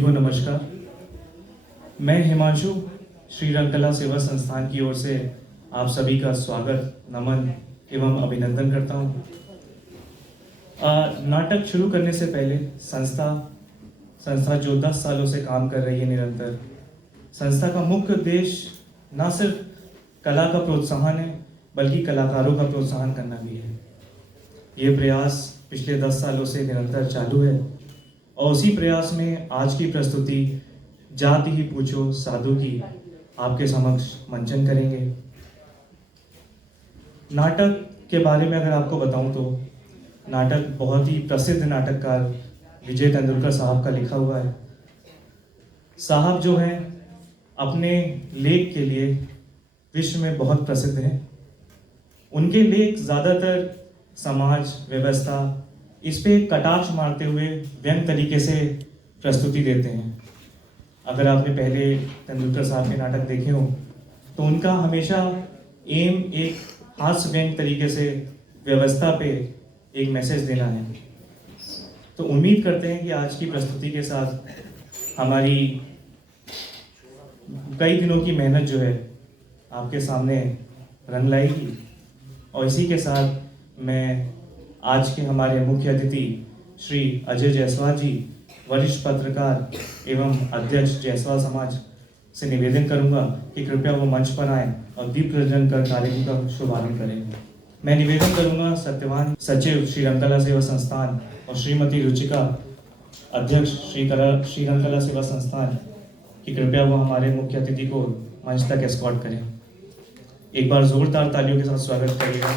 को नमस्कार। मैं हिमांशु श्रीरंग कला सेवा संस्थान की ओर से आप सभी का स्वागत, नमन एवं अभिनंदन करता हूँ। नाटक शुरू करने से पहले संस्था जो 10 सालों से काम कर रही है निरंतर, संस्था का मुख्य उद्देश्य न सिर्फ कला का प्रोत्साहन है बल्कि कलाकारों का प्रोत्साहन करना भी है। ये प्रयास पिछले 10 सालों से निरंतर चालू है और उसी प्रयास में आज की प्रस्तुति जाति ही पूछो साधु की आपके समक्ष मंचन करेंगे। नाटक के बारे में अगर आपको बताऊं तो नाटक बहुत ही प्रसिद्ध नाटककार विजय तेंदुलकर साहब का लिखा हुआ है। साहब जो हैं अपने लेख के लिए विश्व में बहुत प्रसिद्ध हैं। उनके लेख ज़्यादातर समाज व्यवस्था इस पे कटाक्ष मारते हुए व्यंग तरीके से प्रस्तुति देते हैं। अगर आपने पहले तेंदुलकर साहब के नाटक देखे हो तो उनका हमेशा एम एक हास्य व्यंग तरीके से व्यवस्था पे एक मैसेज देना है। तो उम्मीद करते हैं कि आज की प्रस्तुति के साथ हमारी कई दिनों की मेहनत जो है आपके सामने रंग लाएगी। और इसी के साथ मैं आज के हमारे मुख्य अतिथि श्री अजय जायसवाल जी, वरिष्ठ पत्रकार एवं अध्यक्ष जायसवाल समाज से निवेदन करूंगा कि कृपया वो मंच पर आएं और दीप प्रज्वलन कर कार्यक्रम का शुभारंभ करें। मैं निवेदन करूंगा सत्यवान सचिव श्रीरंग कला सेवा संस्थान और श्रीमती रुचिका अध्यक्ष श्रीरंग कला सेवा संस्थान कि कृपया वो हमारे मुख्य अतिथि को मंच तक एस्कॉर्ट करें। एक बार जोरदार तालियों के साथ स्वागत करिएगा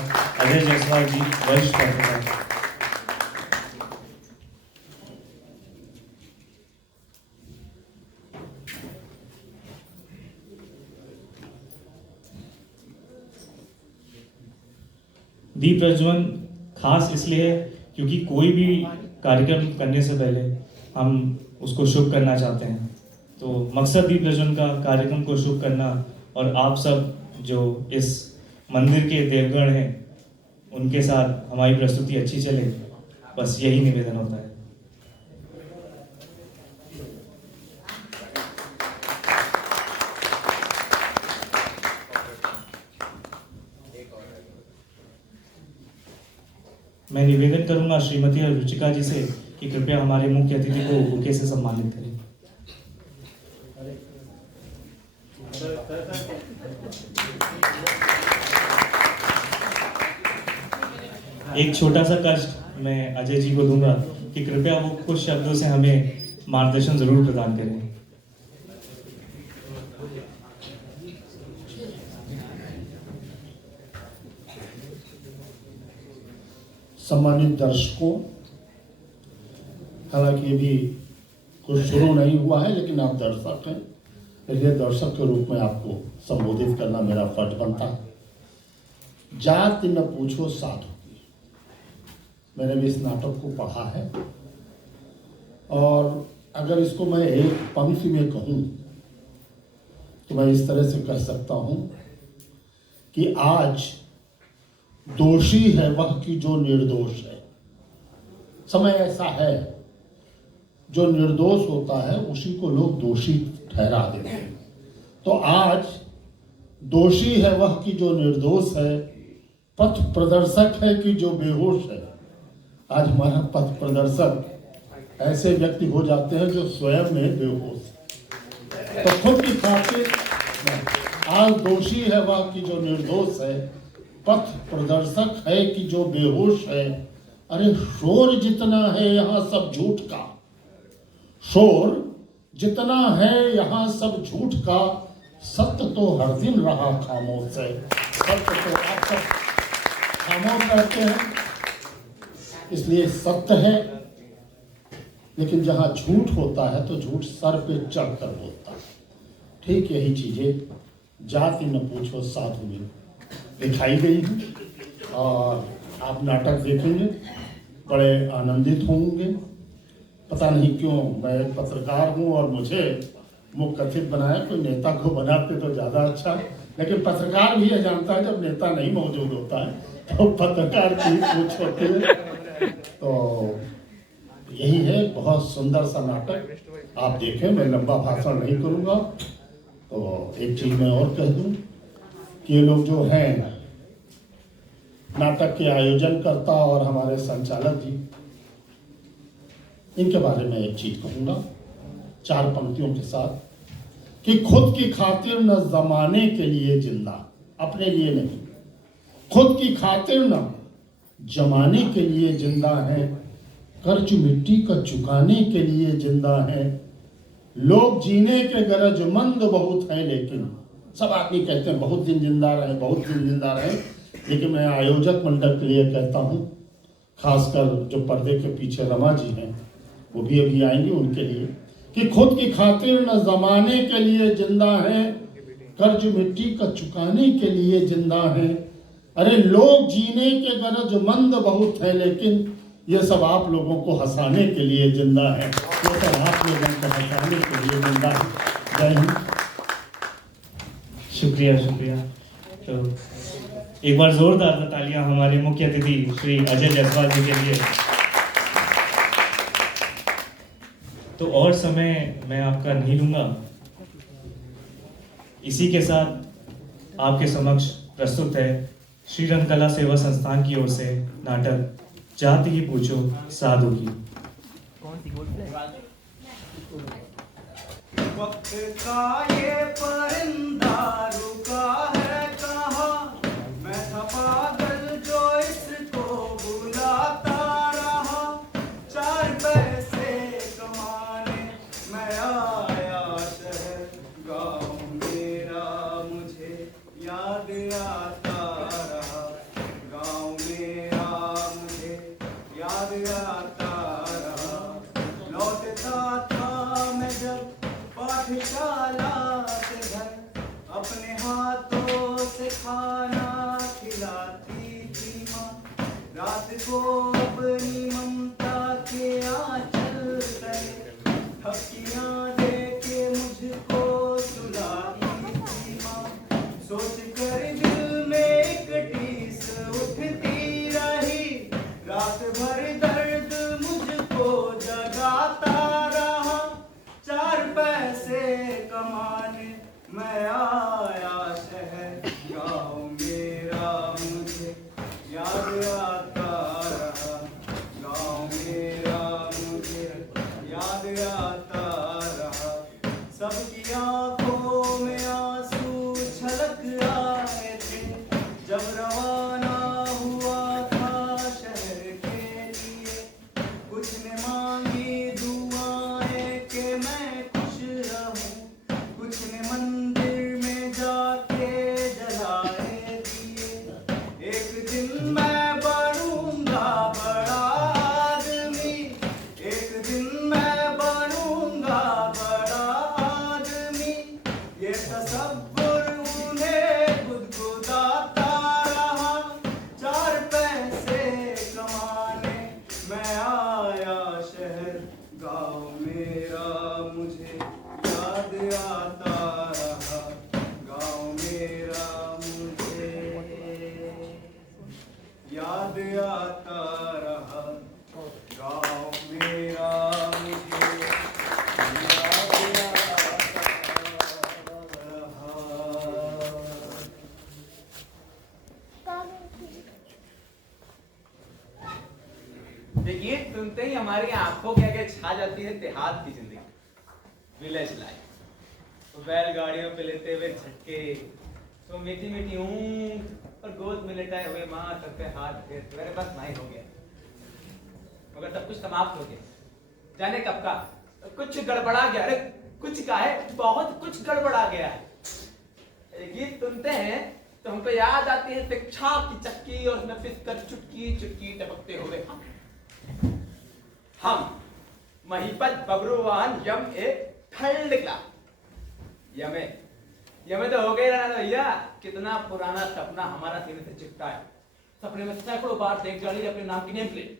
अजय जायसवाल जी, वरिष्ठ पत्रकार। दीप प्रज्वलन खास इसलिए है क्योंकि कोई भी कार्यक्रम करने से पहले हम उसको शुभ करना चाहते हैं। तो मकसद दीप प्रज्वलन का कार्यक्रम को शुभ करना और आप सब जो इस मंदिर के देवगण हैं उनके साथ हमारी प्रस्तुति अच्छी चले, बस यही निवेदन होता है। मैं निवेदन करूंगा श्रीमती रुचिका जी से कि कृपया हमारे मुख्य अतिथि को बुके से सम्मानित करें। एक छोटा सा कष्ट मैं अजय जी को दूंगा कि कृपया वो कुछ शब्दों से हमें मार्गदर्शन जरूर प्रदान करें। सम्मानित दर्शकों, हालांकि ये भी कुछ शुरू नहीं हुआ है लेकिन आप दर्शक हैं, इसलिए दर्शक के रूप में आपको संबोधित करना मेरा फर्ज बनता है। जाति न पूछो साधु की, मैंने भी इस नाटक को पढ़ा है और अगर इसको मैं एक पंक्ति में कहूँ तो मैं इस तरह से कह सकता हूँ कि आज दोषी है वह कि जो निर्दोष है। समय ऐसा है जो निर्दोष होता है उसी को लोग दोषी ठहरा देते हैं। तो आज दोषी है वह कि जो निर्दोष है, पथ प्रदर्शक है कि जो बेहोश है। आज हमारा पथ प्रदर्शक ऐसे व्यक्ति हो जाते हैं जो स्वयं में बेहोश। तो खुद की खातिर आज दोषी है वह कि जो निर्दोष है, पथ प्रदर्शक है कि जो बेहोश है। अरे शोर जितना है यहाँ सब झूठ का, शोर जितना है यहाँ सब झूठ का, सत्य तो हर दिन रहा खामोश है। सत्य तो आप सब खामोश रहते हैं, इसलिए सत्य है। लेकिन जहाँ झूठ होता है तो झूठ सर पे चढ़कर बोलता है। ठीक यही चीजें जाति न पूछो साधु में दिखाई गई हैं और आप नाटक देखेंगे, बड़े आनंदित होंगे। पता नहीं क्यों मैं एक पत्रकार हूँ और मुझे मुख्य कथित बनाया, कोई नेता को बनाते तो ज़्यादा अच्छा, लेकिन पत्रकार भी ये जानता है जब नेता नहीं मौजूद होता है तो पत्रकार की पूछ होती है। तो यही है, बहुत सुंदर सा नाटक। आप देखें, मैं लंबा भाषण नहीं करूँगा। तो एक चीज़ मैं और कह दूँ कि ये लोग जो हैं नाटक के आयोजनकर्ता और हमारे संचालक जी, इनके बारे में एक चीज़ कहूँगा 4 पंक्तियों के साथ कि खुद की खातिर न जमाने के लिए जिंदा, अपने लिए नहीं, खुद की खातिर न जमाने के लिए जिंदा है, कर्ज मिट्टी का चुकाने के लिए जिंदा है, लोग जीने के गरजमंद बहुत है, लेकिन सब आदमी कहते हैं बहुत दिन जिंदा रहे, बहुत दिन जिंदा रहे, लेकिन मैं आयोजक मंडल के लिए कहता हूँ, खासकर जो पर्दे के पीछे रमा जी हैं, वो भी अभी आएंगे, उनके लिए कि खुद की खातिर न जमाने के लिए जिंदा है, कर्ज मिट्टी का चुकाने के लिए जिंदा है, अरे लोग जीने के गरजमंद बहुत है, लेकिन ये सब आप लोगों को हंसाने के लिए जिंदा है, ये सब आप लोगों को हंसाने के लिए जिंदा है। जय हिंद। शुक्रिया शुक्रिया। तो एक बार जोरदार तालियां हमारे मुख्य अतिथि श्री अजय जायसवाल जी के लिए। तो और समय मैं आपका नहीं लूंगा, इसी के साथ आपके समक्ष प्रस्तुत है श्री रंग कला सेवा संस्थान की ओर से नाटक जाति ही पूछो साधु की। वक्त का ये परिंदा रुका है कहाँ, मैं था पागल जो इसको बुलाता रहा, 4 पैसे कमाने मैं आया शहर, गाँव मेरा मुझे याद आता रहा, गाँव मेरा मुझे याद आता रहा, लौटता था मैं जब पाठशाला से घर, अपने हाथों से खाना खिलाती थी माँ, रात को अपनी ममता के आंचल तले थपकियाँ दे के मुझको सुलाती थी माँ, सोच कर दिल में एक टीस उठती रही, रात भर दर्द मुझको जगाता रहा, 4 पैसे कमाने मैं आया शहर, गाँव मेरा मुझे याद आता रहा, गाँव मेरा मुझे याद आता रहा, सबकी आंखों में आंसू छलक आए थे, जब रवाना हुआ था शहर के लिए, कुछ ने मांगी दुआएं कि मैं खुश रहूं, कुछ ने मंदिर में जाके जलाए दिए, एक दिन मैं बनूंगा बड़ा आदमी, एक दिन मैं बनूंगा बड़ा आदमी, ये तसव्वुर उन्हें गुदगुदाता रहा, 4 पैसे कमाने मैं आया शहर, गाँव मेरा मुझे याद आता रहा, गाँव मेरा मुझे याद आता रहा, गाँव मेरा मुझे याद आता रहा। देखिए, सुनते ही हमारी आंखों के आगे छा जाती है देहात की जिंदगी, विलेज लाइफ। तो बैलगाड़ियों पे लेते हुए झटके, तो मीठी मीठी ऊँट और गोद में लेटाए हुए माँ सर पे हाथ फेर, मेरे पास नहीं हो गया, मगर सब कुछ समाप्त हो गया। जाने कब का कुछ गड़बड़ा गया। अरे कुछ का है, बहुत कुछ गड़बड़ा गया है। ये गीत सुनते हैं तो हमको याद आती है शिक्षा की चक्की, और उसमें पिस कर चुटकी चुटकी टपकते हुए हम महीपत बबरूवान यम ए थर्ड क्लास यमे तो हो गई रहा भैया। कितना पुराना सपना हमारा सीने से चिपका है। सपने में सैकड़ों बार देख डाली अपने नाम की नेम प्लेट,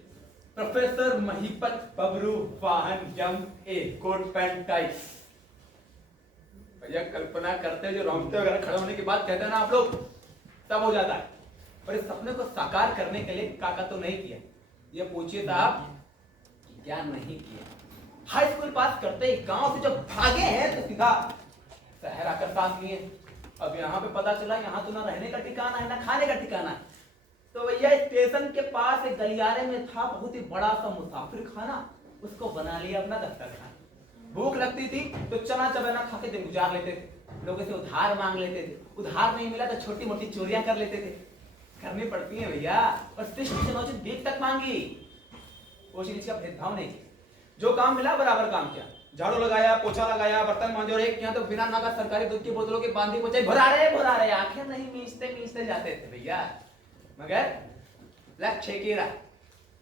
प्रोफेसर महीपत बबरू वाहन यम ए कोट पैंट टाइप। भैया कल्पना करते हैं जो रोंगटे वगैरह खड़े होने के बाद कहते हैं ना आप लोग, तब हो जाता है। पर इस सपने को साकार करने के लिए काका तो नहीं किया। ये पूछिए साहब, ज्ञान नहीं किए। हाई स्कूल पास करते ही गांव से जब भागे हैं तो सीधा शहर आकर काम किए। अब यहाँ पे पता चला यहाँ तो ना रहने का ठिकाना है ना खाने का ठिकाना है। तो भैया स्टेशन के पास एक गलियारे में था बहुत ही बड़ा सा मुसाफिर खाना, उसको बना लिया अपना दफ्तरखाना। भूख लगती थी तो चना चबेना खा के दिन गुजार लेते थे, लोगों से उधार मांग लेते थे, उधार नहीं मिला तो छोटी मोटी चोरियां कर लेते थे। करनी पड़ती है भैया, और शिष्ट से भीख तक मांगी। वो चीज का भेदभाव नहीं किया, जो काम मिला बराबर काम किया। झाड़ू लगाया, पोछा लगाया, बर्तन मांजे, और एक यहाँ तो बिना नागा सरकारी दूध की बोतलों के बांधी पहुंचे भरा रहे आखिर नहीं मीचते जाते थे भैया। मगर लक्ष्य की राह,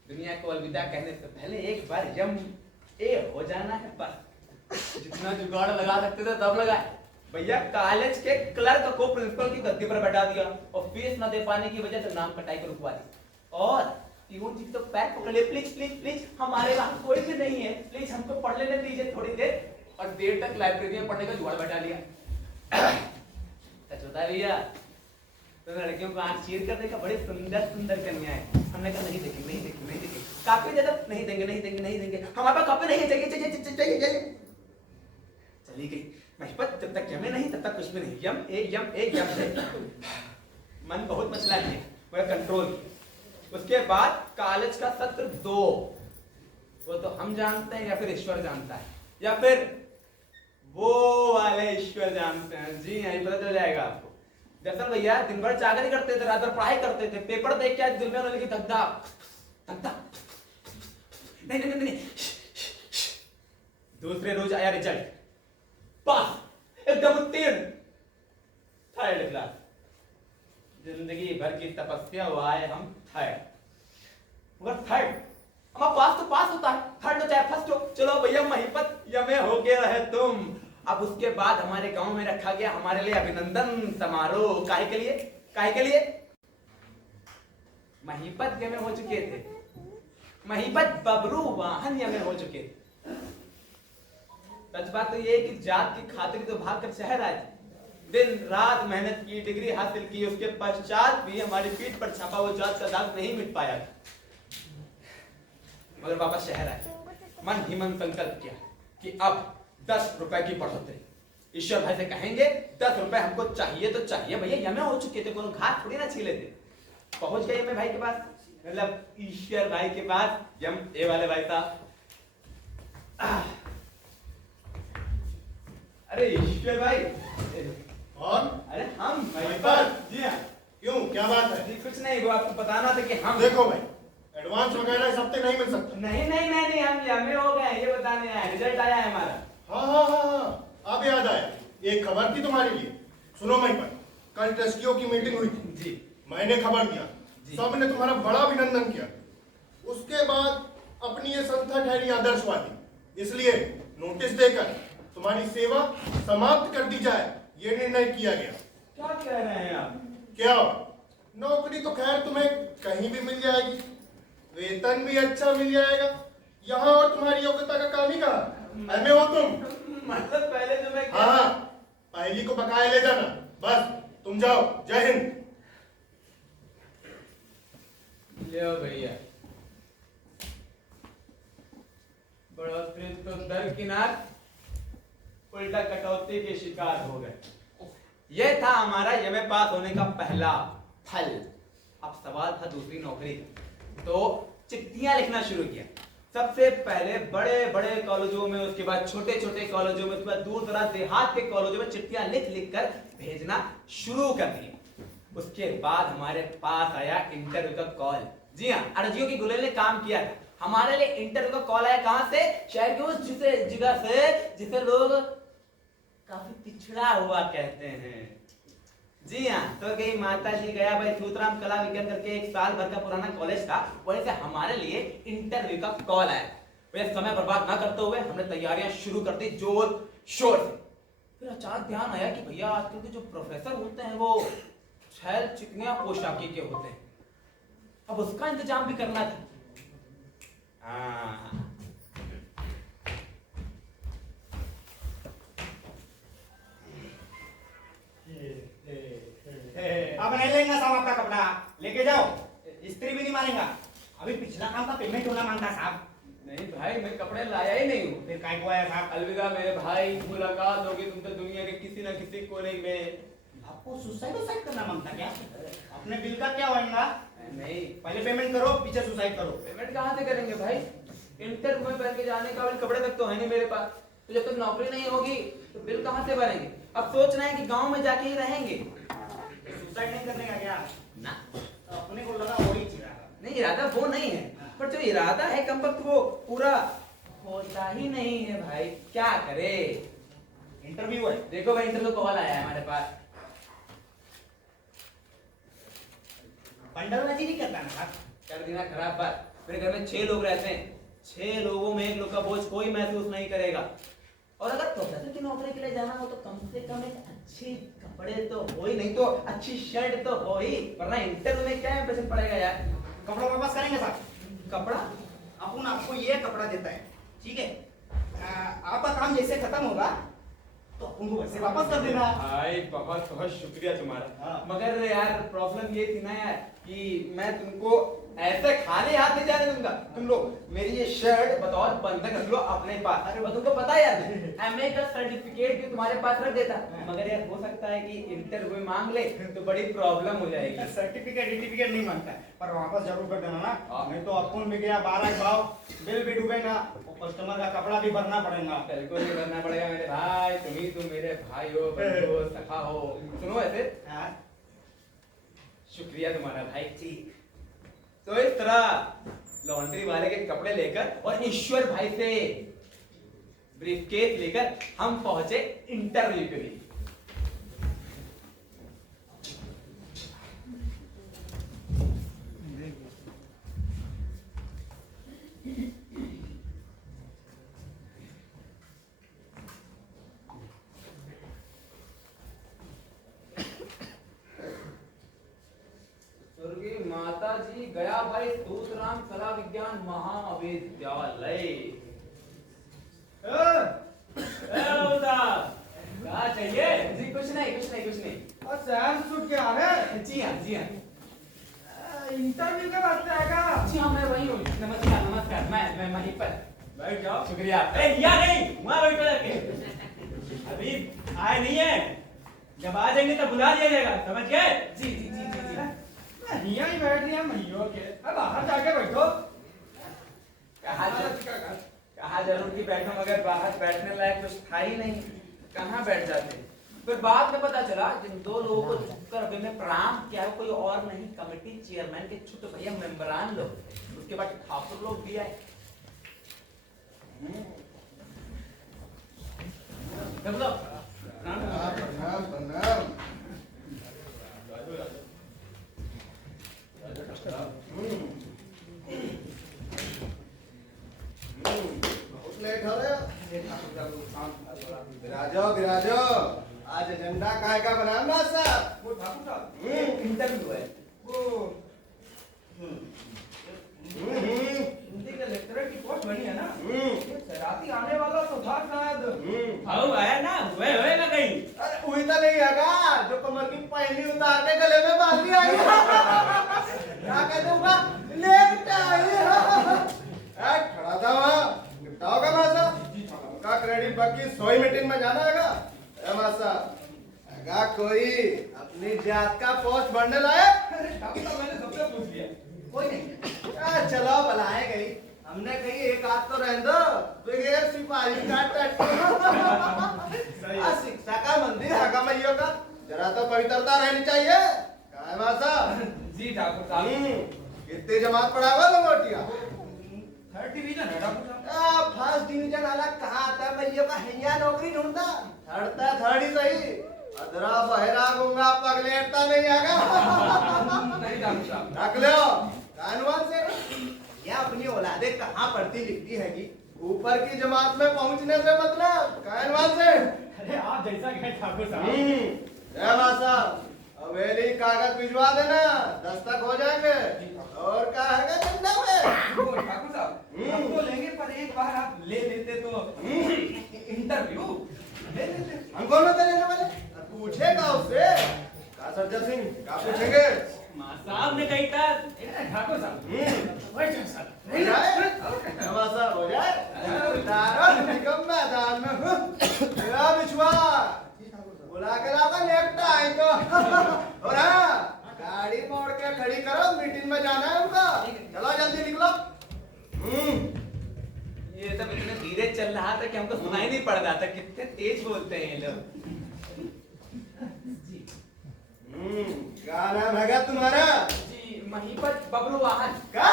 दुनिया को अलविदा कहने से पहले एक बार यम ए हो जाना है बस। जितना जुगाड़ लगा सकते थे तब लगाए भैया। कॉलेज के क्लर्क को प्रिंसिपल की गद्दी पर बैठा दिया और फीस न दे पाने की वजह से नाम कटाई को रुकवा दी। और प्यून जी तो पैर पकड़ ले, प्लीज प्लीज प्लीज हमारे वहां कोई भी नहीं है, प्लीज हमको पढ़ लेने दीजिए थोड़ी देर। और देर तक लाइब्रेरी में पढ़ने का जुगाड़ बैठा लिया। सच बता भैया, तो लड़कियों को आंख चीर कर देखा, बड़ी सुंदर सुंदर कन्या है। हमने कहा नहीं देखेंगे, काफी ज्यादा नहीं देंगे, हमारे पास काफी नहीं है, चाहिए। चली गई महिपत, जब तक यमे नहीं तब तक कुछ भी नहीं। यम ए मन बहुत मचला है, मेरा कंट्रोल। उसके बाद कॉलेज का सत्र 2, वो तो हम जानते हैं या फिर ईश्वर जानता है, या फिर वो वाले ईश्वर जानते हैं। जी हाँ, पता चल जाएगा आपको। दरअसल भैया दिन भर जागरण करते थे, रात भर पढ़ाई करते थे, पेपर देख के आज दिल में होने लगी धक धक। नहीं। दूसरे रोज आया रिजल्ट, पास, एकदम उत्तीर्ण, थर्ड क्लास। जिंदगी भर की तपस्या हुआ है हम थर्ड, मगर थर्ड हमारा पास तो पास होता है, थर्ड हो चाहे फर्स्ट हो, चलो भैया महिपत यमे हो गए रहे तुम। अब उसके बाद हमारे गांव में रखा गया हमारे लिए अभिनंदन समारोह। काहे के लिए महिपत यमे हो चुके थे, महिपत बबरू वाहन यमे हो चुके थे। सच बात तो ये कि जात की खातिर तो भागकर शहर आए, दिन रात मेहनत की, डिग्री हासिल की, उसके पश्चात भी हमारी पीठ पर छपा वो जात का दाग नहीं मिट पाया। मगर वापस शहर आए, मन ही मन संकल्प किया कि अब 10 रुपए की बढ़ोतरी। ईश्वर भाई से कहेंगे 10 रुपए हमको चाहिए तो चाहिए भैया, यमे हो चुके थे, कोनो घाट थोड़ी ना छीले थे। पहुंच गए यमे भाई के पास, मतलब ईश्वर भाई के पास, यम ए वाले भाई साहब। अरे ईश्वर भाई, और अरे हम महिपत। जी हाँ। क्यों, क्या बात है? जी कुछ नहीं, वो आपको बताना था कि हम देखो भाई, एडवांस वगैरह इस हफ्ते नहीं मिल सकता। नहीं, हम यमे हो गए, ये बताने आए, रिजल्ट आया है हमारा। हाँ, अब याद आया, एक खबर थी तुम्हारे लिए। सुनो महिपत, कल ट्रस्टियों की मीटिंग हुई थी जी। मैंने खबर दिया, सबने तुम्हारा बड़ा अभिनंदन किया। उसके बाद अपनी ये संस्था ठहरी आदर्शवादी, इसलिए नोटिस देकर तुम्हारी सेवा समाप्त कर दी जाए, ये निर्णय किया गया। क्या कह रहे हैं आप? क्या नौकरी तो खैर तुम्हें कहीं भी मिल जाएगी, वेतन भी अच्छा मिल जाएगा, यहाँ और तुम्हारी योग्यता का काम ही कहा। एमए हो तुम। मतलब पहले जो मैं हाँ, पहली को बकाया ले जाना, बस तुम जाओ। जय हिंद। ले भैया, बढ़ोतरी तो दरकिनार, उल्टा कटौती के शिकार हो गए। यह था हमारा यमे पास होने का पहला फल। अब सवाल था दूसरी नौकरी का, तो चिट्ठियां लिखना शुरू किया। सबसे पहले बड़े बड़े कॉलेजों में, उसके बाद छोटे छोटे कॉलेजों में, उसके बाद दूर दराज देहात के कॉलेजों में चिट्ठियां लिख लिख कर भेजना शुरू कर दिया। उसके बाद हमारे पास आया इंटरव्यू का कॉल। जी हाँ, अर्जियों की गुलेल ने काम किया था। हमारे लिए इंटरव्यू का कॉल आया, कहां से? शहर के उस जगह से जिसे लोग काफी पिछड़ा हुआ कहते हैं। जी हाँ, तो कहीं माता जी गया भाई सूतराम कला विज्ञान करके एक साल भर का पुराना कॉलेज था, वहीं से हमारे लिए इंटरव्यू का कॉल आया। वह समय बर्बाद ना करते हुए हमने तैयारियां शुरू कर दी जोर शोर से। फिर अचानक ध्यान आया कि भैया आजकल के जो प्रोफेसर होते हैं वो छैल चिकनिया पोशाकी के होते हैं, अब उसका इंतजाम भी करना था। अब नहीं लेंगे साहब आपका कपड़ा, लेके जाओ, इस्त्री भी नहीं मानेगा। अभी पिछला काम का पेमेंट होना मांगता साहब। नहीं भाई, मैं कपड़े लाया ही नहीं हूँ। फिर काय को आया साहब? अलविदा मेरे भाई, मुलाकात होगी तुमसे दुनिया के किसी न किसी कोने में। आपको सुसाइड करना मन था क्या? अपने बिल का क्या होगा? नहीं, पहले पेमेंट करो, पीछे सुसाइड करो। पेमेंट कहाँ से करेंगे भाई? इंटरव्यू में पहन के जाने का कपड़े तक तो है नहीं मेरे पास। तो जब तक नौकरी नहीं होगी तो बिल कहाँ से भरेंगे? अब सोच रहे हैं कि गांव में जाके ही रहेंगे। सुसाइड नहीं करने का क्या? ना, तो अपने को लगा वही चीज नहीं, इरादा वो नहीं है, पर जो इरादा है कम वक्त वो पूरा होता ही नहीं है भाई। क्या करे? इंटरव्यू है। देखो भाई, इंटरव्यू कॉल आया है हमारे पास। बंडलबाजी नहीं करता ना साहब? कर देना खराब बात। मेरे घर में 6 लोग रहते हैं, 6 लोगों में 1 लोग का बोझ कोई महसूस नहीं करेगा। और अगर प्रोफेसर की नौकरी के लिए जाना हो तो कम से कम एक अच्छे कपड़े तो हो ही, नहीं तो अच्छी शर्ट तो हो ही, वरना इंटरव्यू में क्या इंप्रेशन पड़ेगा यार। कपड़ा वापस करेंगे साहब? कपड़ा अपन आपको ये कपड़ा देता है, ठीक है? आपका काम जैसे खत्म होगा तो अपन को वैसे वापस कर देना। भाई बहुत बहुत शुक्रिया तुम्हारा। हाँ। मगर यार प्रॉब्लम ये थी ना यार कि मैं तुमको ऐसे खाली हाथ नहीं जाने दूंगा। तुम लोग मेरी ये शर्ट बतौर बंधक रख लो अपने पास। और तुमको पता है यार, एमए का सर्टिफिकेट भी तुम्हारे पास रख देता। मगर यार हो सकता है कि इंटरव्यू मांग ले तो बड़ी प्रॉब्लम हो जाएगी। सर्टिफिकेट नहीं मांगता है, पर वापस जरूर कर देना ना। हाँ। नहीं तो अपन भी गया 12 भाव, बिल भी डूबेगा, और कस्टमर का कपड़ा भी भरना पड़ेगा। बिल्कुल नहीं करना पड़ेगा मेरे भाई, तुम ही तो मेरे भाई हो, बंधु हो, सखा हो। सुनो ऐसे, हाँ? शुक्रिया तुम्हारा भाई। ठीक, तो इस तरह लॉन्ड्री वाले के कपड़े लेकर और ईश्वर भाई से ब्रीफकेस लेकर हम पहुंचे इंटरव्यू के लिए। स्वर्गीय माता जी गया भाई सूतराम कला विज्ञान महाविद्यालय। क्या चाहिए जी? कुछ नहीं, कुछ नहीं, कुछ नहीं। और सैम सूट के आ रहे? जी हाँ, जी हाँ, इंटरव्यू के वास्ते आएगा? जी हाँ, मैं वही हूँ। नमस्कार, नमस्कार, मैं वहीं पर। बैठ जाओ। शुक्रिया। या नहीं, वहाँ बैठो जाके। अभी आए नहीं है, जब आ जाएंगे तो बुला दिया जाएगा, समझ गए? जी जी जी जी जी। यहाँ ही बैठ रही है मैयो के। अब बाहर जाके बैठो। कहा जरूर कि बैठो, मगर बाहर बैठने लायक कुछ था ही नहीं। कहाँ बैठ जाते? फिर बाद में पता चला जिन 2 लोगों को झुककर अभी में प्रणाम किया है कोई और नहीं, कमेटी चेयरमैन के छोटे भैया मेंबरान लोग। उसके बाद ठाकुर लोग भी आए। बहुत लेट हो रहे हो। विराजो विराजो, आज एजेंडा काय का बनाया ना साहब? वो ठाकुर साहब, इंटरव्यू है। वो हिंदी के लेक्चरर की पोस्ट बनी है ना? ये शरारती आने वाला तो था शायद। आओ आया ना, हुए होएगा कहीं। अरे वही तो नहीं आगा जो कमर की पहली उतार के गले में बांध ली आई। क्या कह दूंगा? लेफ्ट आई। खड़ा था वहाँ, निपटाओगा मासा? उनका क्रेडिट बाकी 100 मीटिंग में जाना हैगा। मासा हैगा कोई अपनी जात का पोस्ट बढ़ने लाए? ठाकुर साहब, मैंने सबसे पूछ लिया, कोई नहीं। चलो भलाए गई, हमने कही एक आध तो रहने दो, बगैर सिपाही काट शिक्षा का मंदिर है का मैयो का, जरा तो पवित्रता रहनी चाहिए। काय मासा? जी ठाकुर साहब। कितनी जमात पढ़ावा लंगोटिया? 3rd डिवीजन है ठाकुर साहब। फर्स्ट डिवीजन वाला कहाँ आता है मैयो का? हैया नौकरी ढूंढता, थर्ड ही सही। अदरा बहरा गूंगा पगलेटता नहीं आगा। नहीं ठाकुर साहब। रख लो कानून से। यह अपनी औलादे कहाँ पढ़ती लिखती है कि ऊपर की जमात में पहुंचने से मतलब कानून से। अरे आप जैसा कहे ठाकुर साहब। जय मासा, हवेली कागज भिजवा देना, दस्तक हो जाएंगे। और क्या है झंडा में? वो ठाकुर साहब, हम तो लेंगे, पर एक बार आप ले लेते तो इंटरव्यू ले लेते। हमको न तो लेने वाले, पूछेगा उससे का सरजा सिंह का पूछेंगे? मां साहब ने कही था। ठाकुर साहब, हो जाए। मासा करके खड़ी करो, मीटिंग में जाना है उनका। चलो जल्दी निकलो। ये सब इतने धीरे चल रहा था कि हमको सुनाई नहीं पड़ रहा था, कितने तेज बोलते हैं ये लोग। क्या नाम हैगा तुम्हारा? जी महीपत बबलू वाहन। क्या?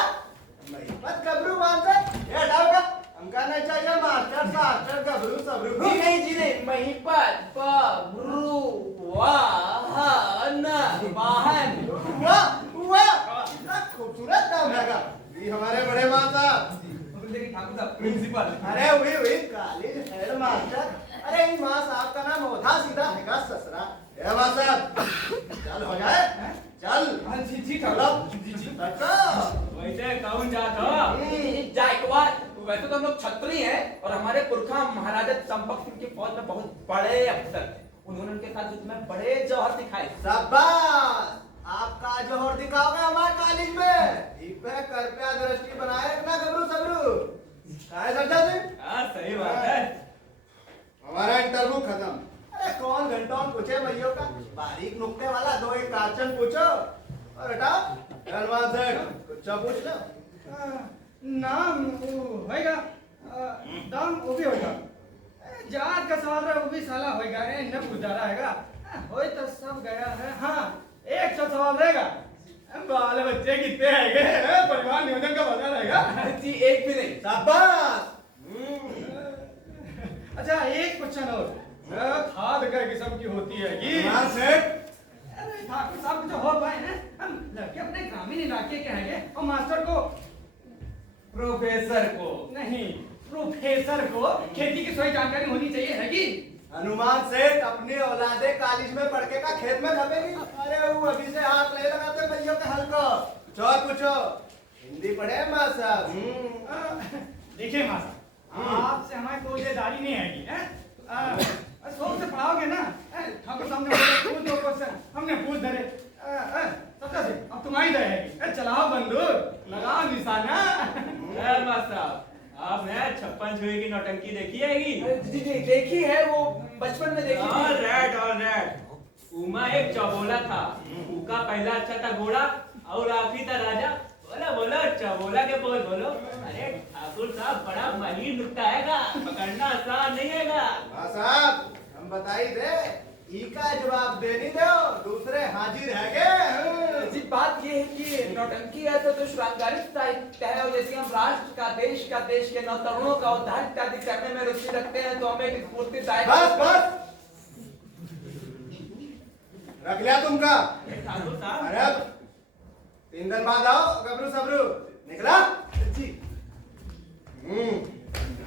महिपत गबरू मानसर? ये हटाओगा, हमका नहीं चाहिए मास्टर सास्टर गबरू सबरू। जी नहीं महीपत बबलू वाहन वाहन। वाह वाह, कितना खूबसूरत नाम हैगा। ये हमारे बड़े माँ साहब। ठाकुर साहब प्रिंसिपल। अरे वही कॉलेज हेड मास्टर। अरे इन माँ साहब का नाम होता सीधा हैगा ससरा। ए माँ साहब, चल हो जाए, चल। जी चलो जी तको। वैसे कौन जात हो? जायकवाड। वैसे तो हम लोग छत्री हैं और हमारे पुरखा महाराजा चंपक सिंह की फौज में बहुत बड़े अफसर थे। उन्होंने उनके साथ युद्ध में बड़े जौहर दिखाए। शाबाश, आपका जोहर दिखाओगे हमारे कॉलेज में। इस पे कृपया दृष्टि बनाए रखना गबरू सबरू। काय सरजा सिंह? हाँ सही बात है। हमारा इंटरव्यू खत्म। अरे कौन घंटों पूछे भैया का, बारीक नुक्ते वाला दो एक क्वेश्चन पूछो और हटाओ। हनुमान सेठ कुछ पूछ लो। नाम वो होएगा, दाम वो भी होएगा। जात का सवाल रहा वो भी साला होएगा, न पूछा रहेगा। होए तो सब गया है। हाँ एक सौ सवाल रहेगा। बाल बच्चे कितने हैगे, परिवार नियोजन का पता रहेगा। जी एक भी नहीं। शाबाश। अच्छा एक क्वेश्चन और, खाद कै किस्म की होती है कि? हनुमान सेठ, अरे ठाकुर साहब जो हो पाए हैं, हम लड़के अपने ग्रामीण इलाके के हैगे और मास्टर को, प्रोफेसर को नहीं प्रोफेसर को खेती की सही जानकारी होनी चाहिए हैगी। हनुमान सेठ अपनी औलादे कॉलेज में पढ़ के का खेत में खपेगी। अरे वो अभी से हाथ नहीं लगाते भैया के हल को। कुछ और पूछो। हिंदी पढ़े माँ साहब? देखिए मास्टर, आपसे हमारी कोई जिम्मेदारी नहीं हैगी है। शौक से पढ़ाओगे ना। ठाकुर साहब ने बोला पूछ दो क्वेश्चन, हमने पूछ धरे। सच्चा से अब तुम्हारी दया हैगी। चलाओ बंदूक, लगाओ निशाना। मास्टर साहब, आपने 56 छुए की नौटंकी देखी हैगी? जी जी देखी है, वो बचपन में देखी ऑल थी। राइट। उमा एक चबोला था। उका पहला अच्छा था घोड़ा और आखिरी था राजा। बोला बोलो चबोला के बोल बोलो। अरे ठाकुर साहब बड़ा माहिर नुक्ता हैगा, पकड़ना आसान नहीं हैगा। माँ साहब हम बताई दे, ई का जवाब देनी दो, दूसरे हाजिर हैगे। जी बात ये है कि नौटंकी है तो श्रृंगारिक साहित्य है, और जैसे हम राष्ट्र का देश के नौतरुणों का उद्धार इत्यादि करने में रुचि रखते हैं तो हमें एक स्फूर्तिदायक। बस बस, रख लिया तुमका। ठाकुर साहब अरे अब 3 दिन बाद आओ गबरू सबरू। निकला जी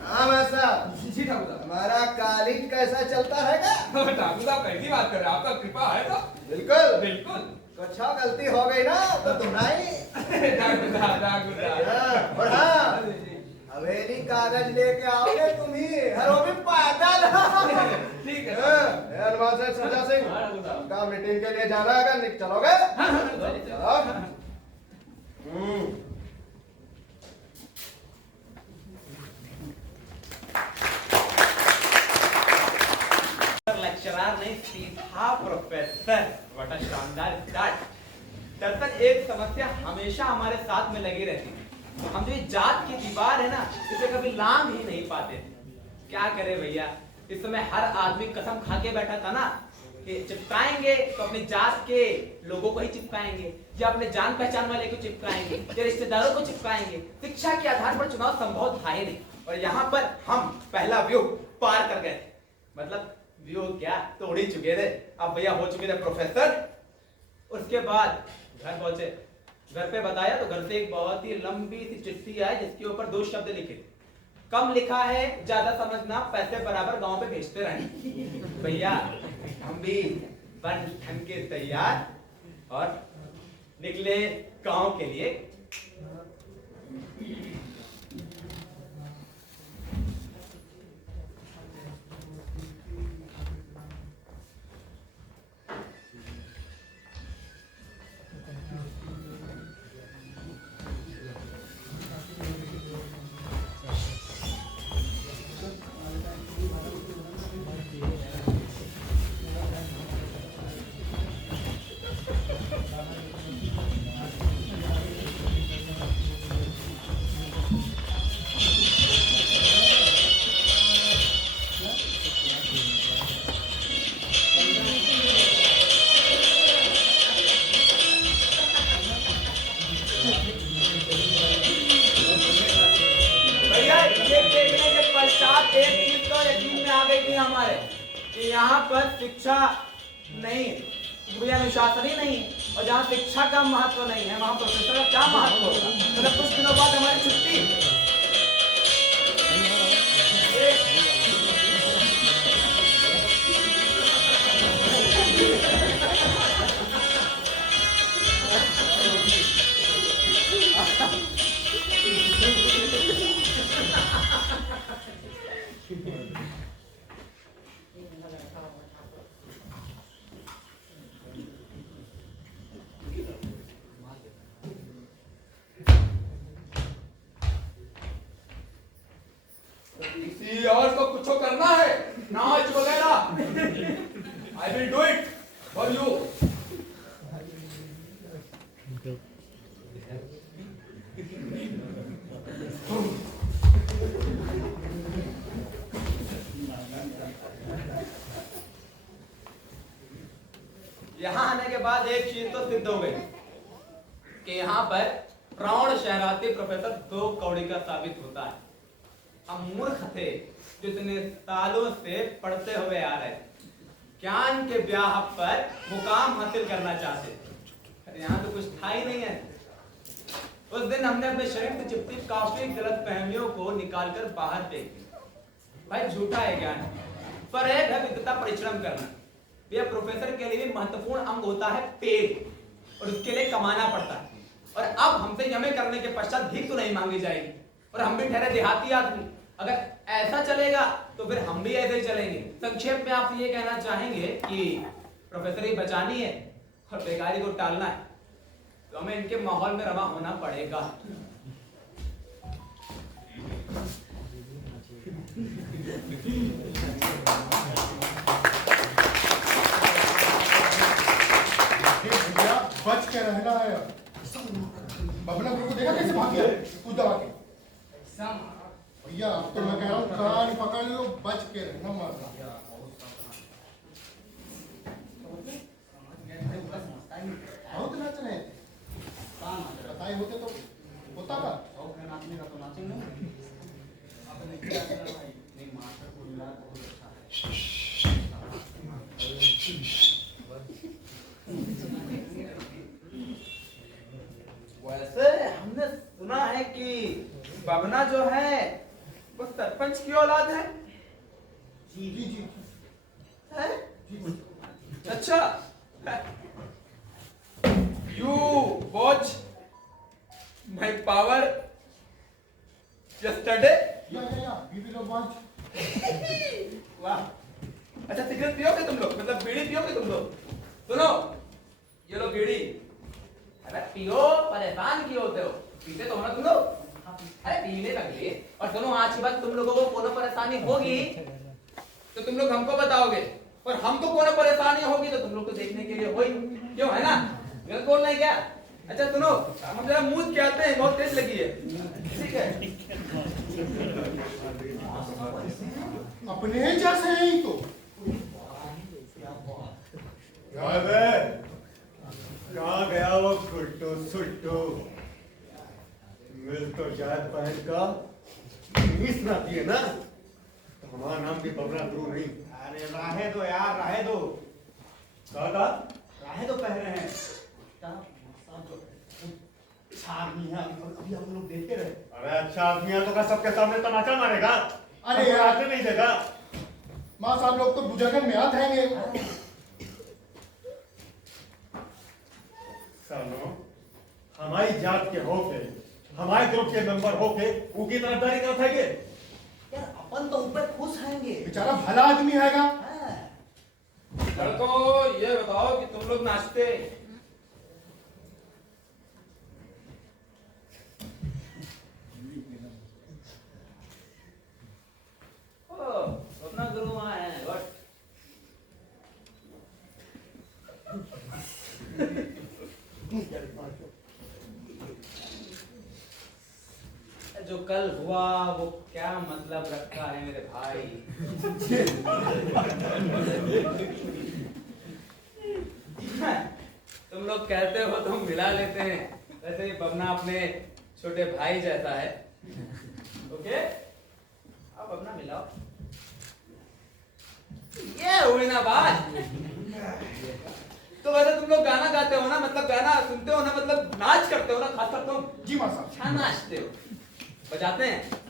हाँ माँ साहब, जी ठाकुर साहब। हमारा कॉलेज कैसा चलता हैगा? ठाकुर साहब कैसी बात कर रहे हैं, आपका कृपा है तो। बिल्कुल। बिल्कुल। कुछ गलती हो गई ना तो तुम्हारी। ठाकुर साहब। और हाँ, हवेली कागज लेके आओगे तुम ही, हर वो भी पैदल। ठीक है। हनुमान सेठ सरजा सिंह, हाँ, ठाकुर साहब। उनका मीटिंग के लिए जाना है, अगर चलोगे? चलो। लेक्चरर नहीं सीधा प्रोफेसर। व्हाट अ शानदार स्टार्ट। दरअसल एक समस्या हमेशा हमारे साथ में लगी रहती है। हम जो ये जात की दीवार है ना, इसे कभी लांघ ही नहीं पाते। क्या करे भैया, इस समय हर आदमी कसम खा के बैठा था ना कि चिपकाएंगे तो अपने जात के लोगों को ही चिपकाएंगे, या अपने जान पहचान वाले को चिपकाएंगे, या रिश्तेदारों को चिपकाएंगे। शिक्षा के आधार पर चुनाव संभव था ही नहीं, और यहाँ पर हम पहला व्यूह पार कर गए थे। मतलब व्यूह क्या, तोड़ ही चुके थे। अब भैया हो चुके थे प्रोफेसर। उसके बाद घर पहुंचे, घर पे बताया तो घर से एक बहुत ही लंबी सी चिट्ठी आई जिसके ऊपर 2 शब्द लिखे थे। कम लिखा है, ज्यादा समझना, पैसे बराबर गांव पे भेजते रहना। भैया हम भी बन ठन के तैयार और निकले गांव के लिए। भैया ये देखने के पश्चात एक चीज तो यकीन में आ गई थी हमारे कि यहाँ पर शिक्षा नहीं कोई अनुशासन ही नहीं, और जहाँ शिक्षा का महत्व नहीं है वहाँ प्रोफेसर का क्या महत्व होगा। मतलब कुछ दिनों बाद हमारी छुट्टी। किसी और को कुछ करना है नाच वगैरह, I will do it for you. यहाँ आने के बाद एक चीज तो सिद्ध हो गई कि यहाँ पर प्रौढ़ शहराती प्रोफेसर 2 कौड़ी का साबित होता है। हम मूर्ख थे जो इतने सालों से पढ़ते हुए आ रहे, ज्ञान के ब्याह पर मुकाम हासिल करना चाहते, यहाँ तो कुछ था ही नहीं है। उस दिन हमने अपने शरीर से चिपटी काफी गलत फहमियों को निकालकर बाहर फेंक दी। भाई झूठा है ज्ञान, पर है विद्वता परिश्रम करना। यह प्रोफेसर के लिए महत्वपूर्ण अंग होता है पेट, और उसके लिए कमाना पड़ता है। और अब हमसे यमे करने के पश्चात भीख तो नहीं मांगी जाएगी, और हम भी ठहरे देहाती आदमी। अगर ऐसा चलेगा तो फिर हम भी ऐसे ही चलेंगे। संक्षेप में आप ये कहना चाहेंगे कि प्रोफेसरी बचानी है और बेकारी को टालना है, तो हमें इनके माहौल में रवा होना पड़ेगा। बच के रहना है। बबना को देखा कैसे भाग गया कुछ दबा के। भैया अब तो मैं कह रहा हूँ कान पकड़ लो, बच के रहना मारना। बहुत नाच रहे बताए होते तो होता का। वैसे हमने सुना है कि बबना जो है वो सरपंच की औलाद है। जी जी जी है? अच्छा, You watch my power yesterday. या we will watch। वाह, अच्छा सिगरेट पियोगे तुम लोग, मतलब बीड़ी पियोगे तुम लोग? सुनो, ये लो बीड़ी। अरे पियो, परेशान क्यों होते हो? पीते तो हो ना तुम लोग? अरे पीने लगे। और सुनो, आज के बाद तुम लोगों को कोनो परेशानी होगी तो तुम लोग हमको बताओगे, और हमको कोनो परेशानी होगी तो तुम लोग को देखने के लिए होई, क्यों है ना? गलत बोल रहे हैं क्या? अच्छा सुनो, हम जरा मूछ के आते हैं, बहुत तेज लगी है। ठीक है, अपने जैसे है ही तो। कहाँ गया वो गुड्डू सुट्टू? मिल तो शायद पहन का मिस ना दिए ना, तो हमारा नाम भी बबना गुरु नहीं। अरे राहे दो यार, राहे दो, दादा राहे दो कह रहे हैं। अच्छा आदमी है, अभी हम लोग देखते रहे। अरे अच्छा आदमी है तो क्या सबके सामने तमाचा मारेगा? अरे यार आते नहीं देगा। माँ साहब लोग तो बुजुर्ग में आते हैं। सालो हमारी जात के होके, हमारे ग्रुप के मेंबर होके उनकी तरफदारी करता है। यार अपन तो ऊपर खुश रहेंगे। बेचारा भला आदमी हैगा। लड़कों ये बताओ कि तुम लोग नाचते अपना गुरु वहाँ है। जो कल हुआ वो क्या मतलब रखता है मेरे भाई? तुम लोग कहते हो तो हम मिला लेते हैं, वैसे ही बबना अपने छोटे भाई जैसा है। ओके, अब बबना मिलाओ। ये हुई ना बात। तो वैसे तुम लोग गाना गाते हो ना, मतलब गाना सुनते हो ना, मतलब नाच करते हो ना, खासकर तुम। जी मास्टर। अच्छा नाचते हो, बजाते हैं।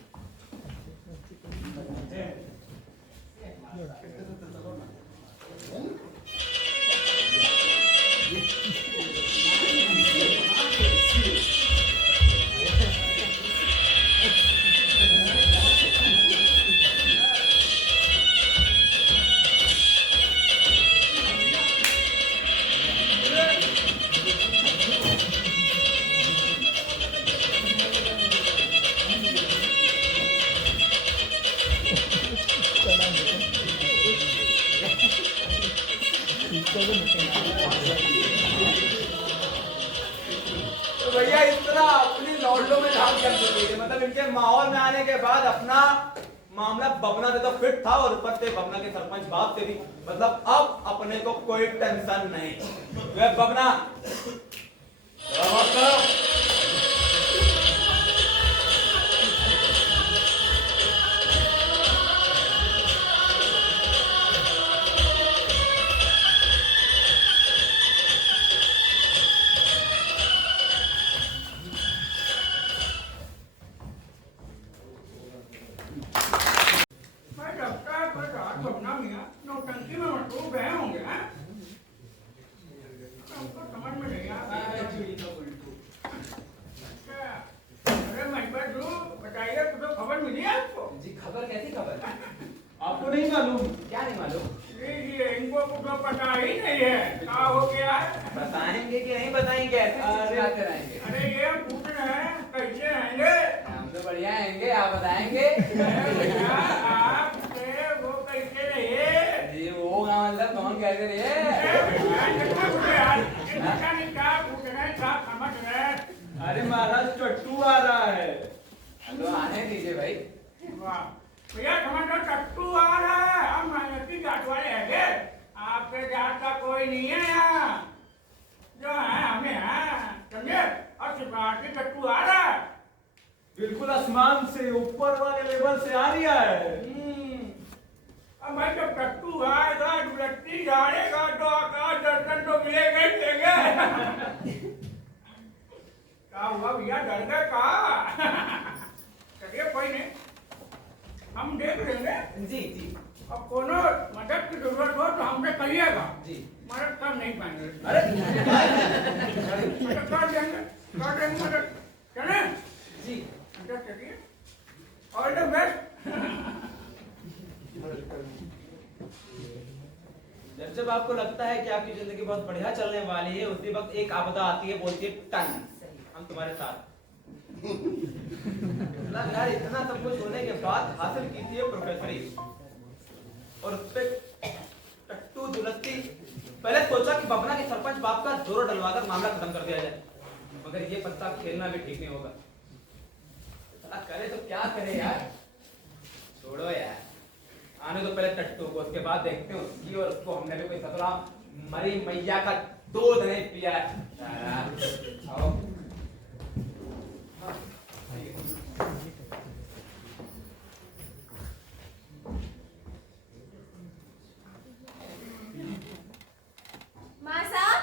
तो भैया इस तरह अपनी लौंडों में झांक कर चुकी है, मतलब इनके माहौल में आने के बाद अपना मामला बबना से तो फिट था और ऊपर से बबना के सरपंच बाप से भी, मतलब अब अपने को कोई टेंशन नहीं। वे बबना मैं लगता है कोई रात बबना मियाँ नौटंकी में मशरूफ गए होंगे हैं? हमको समझ में नहीं आता है। अच्छा, अरे महबूब बताइए, कुछ तो खबर मिली है आपको? जी खबर, कैसी खबर? आपको नहीं मालूम? क्या नहीं मालूम? जी, इनको कुछ तो पता ही नहीं है क्या हो गया है। बताएंगे कि नहीं बताएंगे? ऐसे क्या कराएंगे? अरे ये पूछ रहे हैं कैसे आएंगे? हम तो बढ़िया आएंगे, आप बताएंगे? भैया, आपसे वो कैसे रहे? जी वो का मतलब कौन कहते रहे? अरे महाराज टट्टू आ रहा है। तो आने दीजिए भाई। भैया समझो टट्टू आ रहा है। हम मेहनती जात वाले हैं के? आपके जात का कोई नहीं है यहाँ, जो है हमें है, समझे? और सिपाही टट्टू आ रहा है। बिल्कुल आसमान से ऊपर वाले लेवल से आ रहा है। अब भाई जब टट्टू आएगा, दुलट्टी झाड़ेगा तो आकाश दर्शन तो मिलेगा ही मिलेगा। क्या हुआ भैया, डर गए का? चलिए कोई नहीं, हम देख लेंगे। जी जी अब कोनो मदद की जरूरत हो तो हमसे कहिएगा। जी। मदद कर नहीं पाएंगे। अरे मदद कर देंगे मदद। चले जी अंदर चलिए। All the best. जब आपको लगता है कि आपकी जिंदगी बहुत बढ़िया चलने वाली है, उसी वक्त एक आपदा आती है, बोलती है टन, हम तुम्हारे साथ। मतलब यार इतना सब कुछ होने के बाद हासिल की थी प्रोफेसरी, और उस पे टट्टू दुलत्ती। पहले सोचा कि बबना के सरपंच बाप का जोर डलवाकर मामला खत्म कर दिया जाए, मगर ये पत्ता खेलना भी ठीक नहीं होगा। करे तो क्या करे यार, छोड़ो यार, आने तो पहले टट्टू को, उसके बाद देखते हैं उसकी और उसको। हमने भी कोई सतरा मरी मैया का दूध नहीं पिया है। आओ। माँ साहब,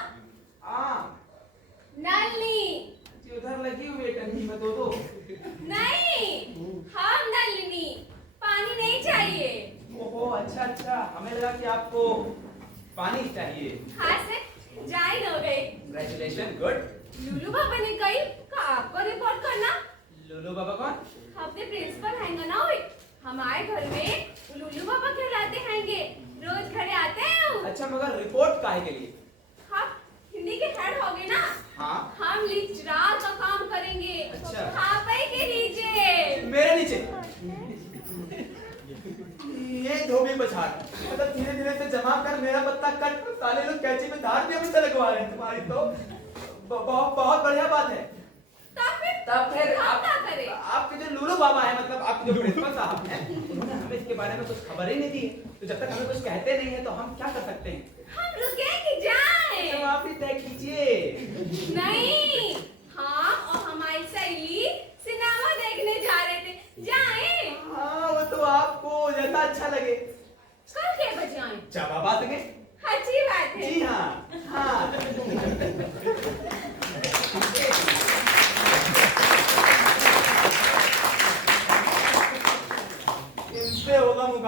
नलनी। जी उधर लगी हुई है टंकी में दो। नहीं, हम नलनी, पानी नहीं चाहिए। ओहो अच्छा, हमें लगा कि आपको पानी चाहिए। हाँ सर, ज्वाइन हो गई। Congratulation, good. लुलू बाबा ने कही का आपको रिपोर्ट करना। लुलू बाबा कौन? अपने प्रिंसिपल हैंगे ना हुई, हमारे घर में लुलू बाबा कहलाते हैंगे, रोज घरे आते हैं वो। अच्छा, मगर रिपोर्ट काहे के लिए? आप हिंदी के हेड हो गए ना। हाँ। हम लेक्चरार का काम करेंगे। अच्छा। आप ही के नीचे। मेरे नीचे ये धोबी पछाड़, मतलब धीरे धीरे से जमा कर मेरा पत्ता कट, साले लोग कैंची में धार दिया मुझसे लगवा रहे हैं। तुम्हारी तो बहुत बढ़िया बात है। तब फिर हम क्या करें? आपके जो लूलू बाबा है, मतलब आपके जो प्रिंसिपल साहब हैं, उन्होंने हमें इसके बारे में कुछ खबर ही नहीं दी, तो जब तक हमें कुछ कहते नहीं है तो हम क्या कर सकते हैं? हम रुके कि जाएं? तो आप ही तय कीजिए। नहीं, हाँ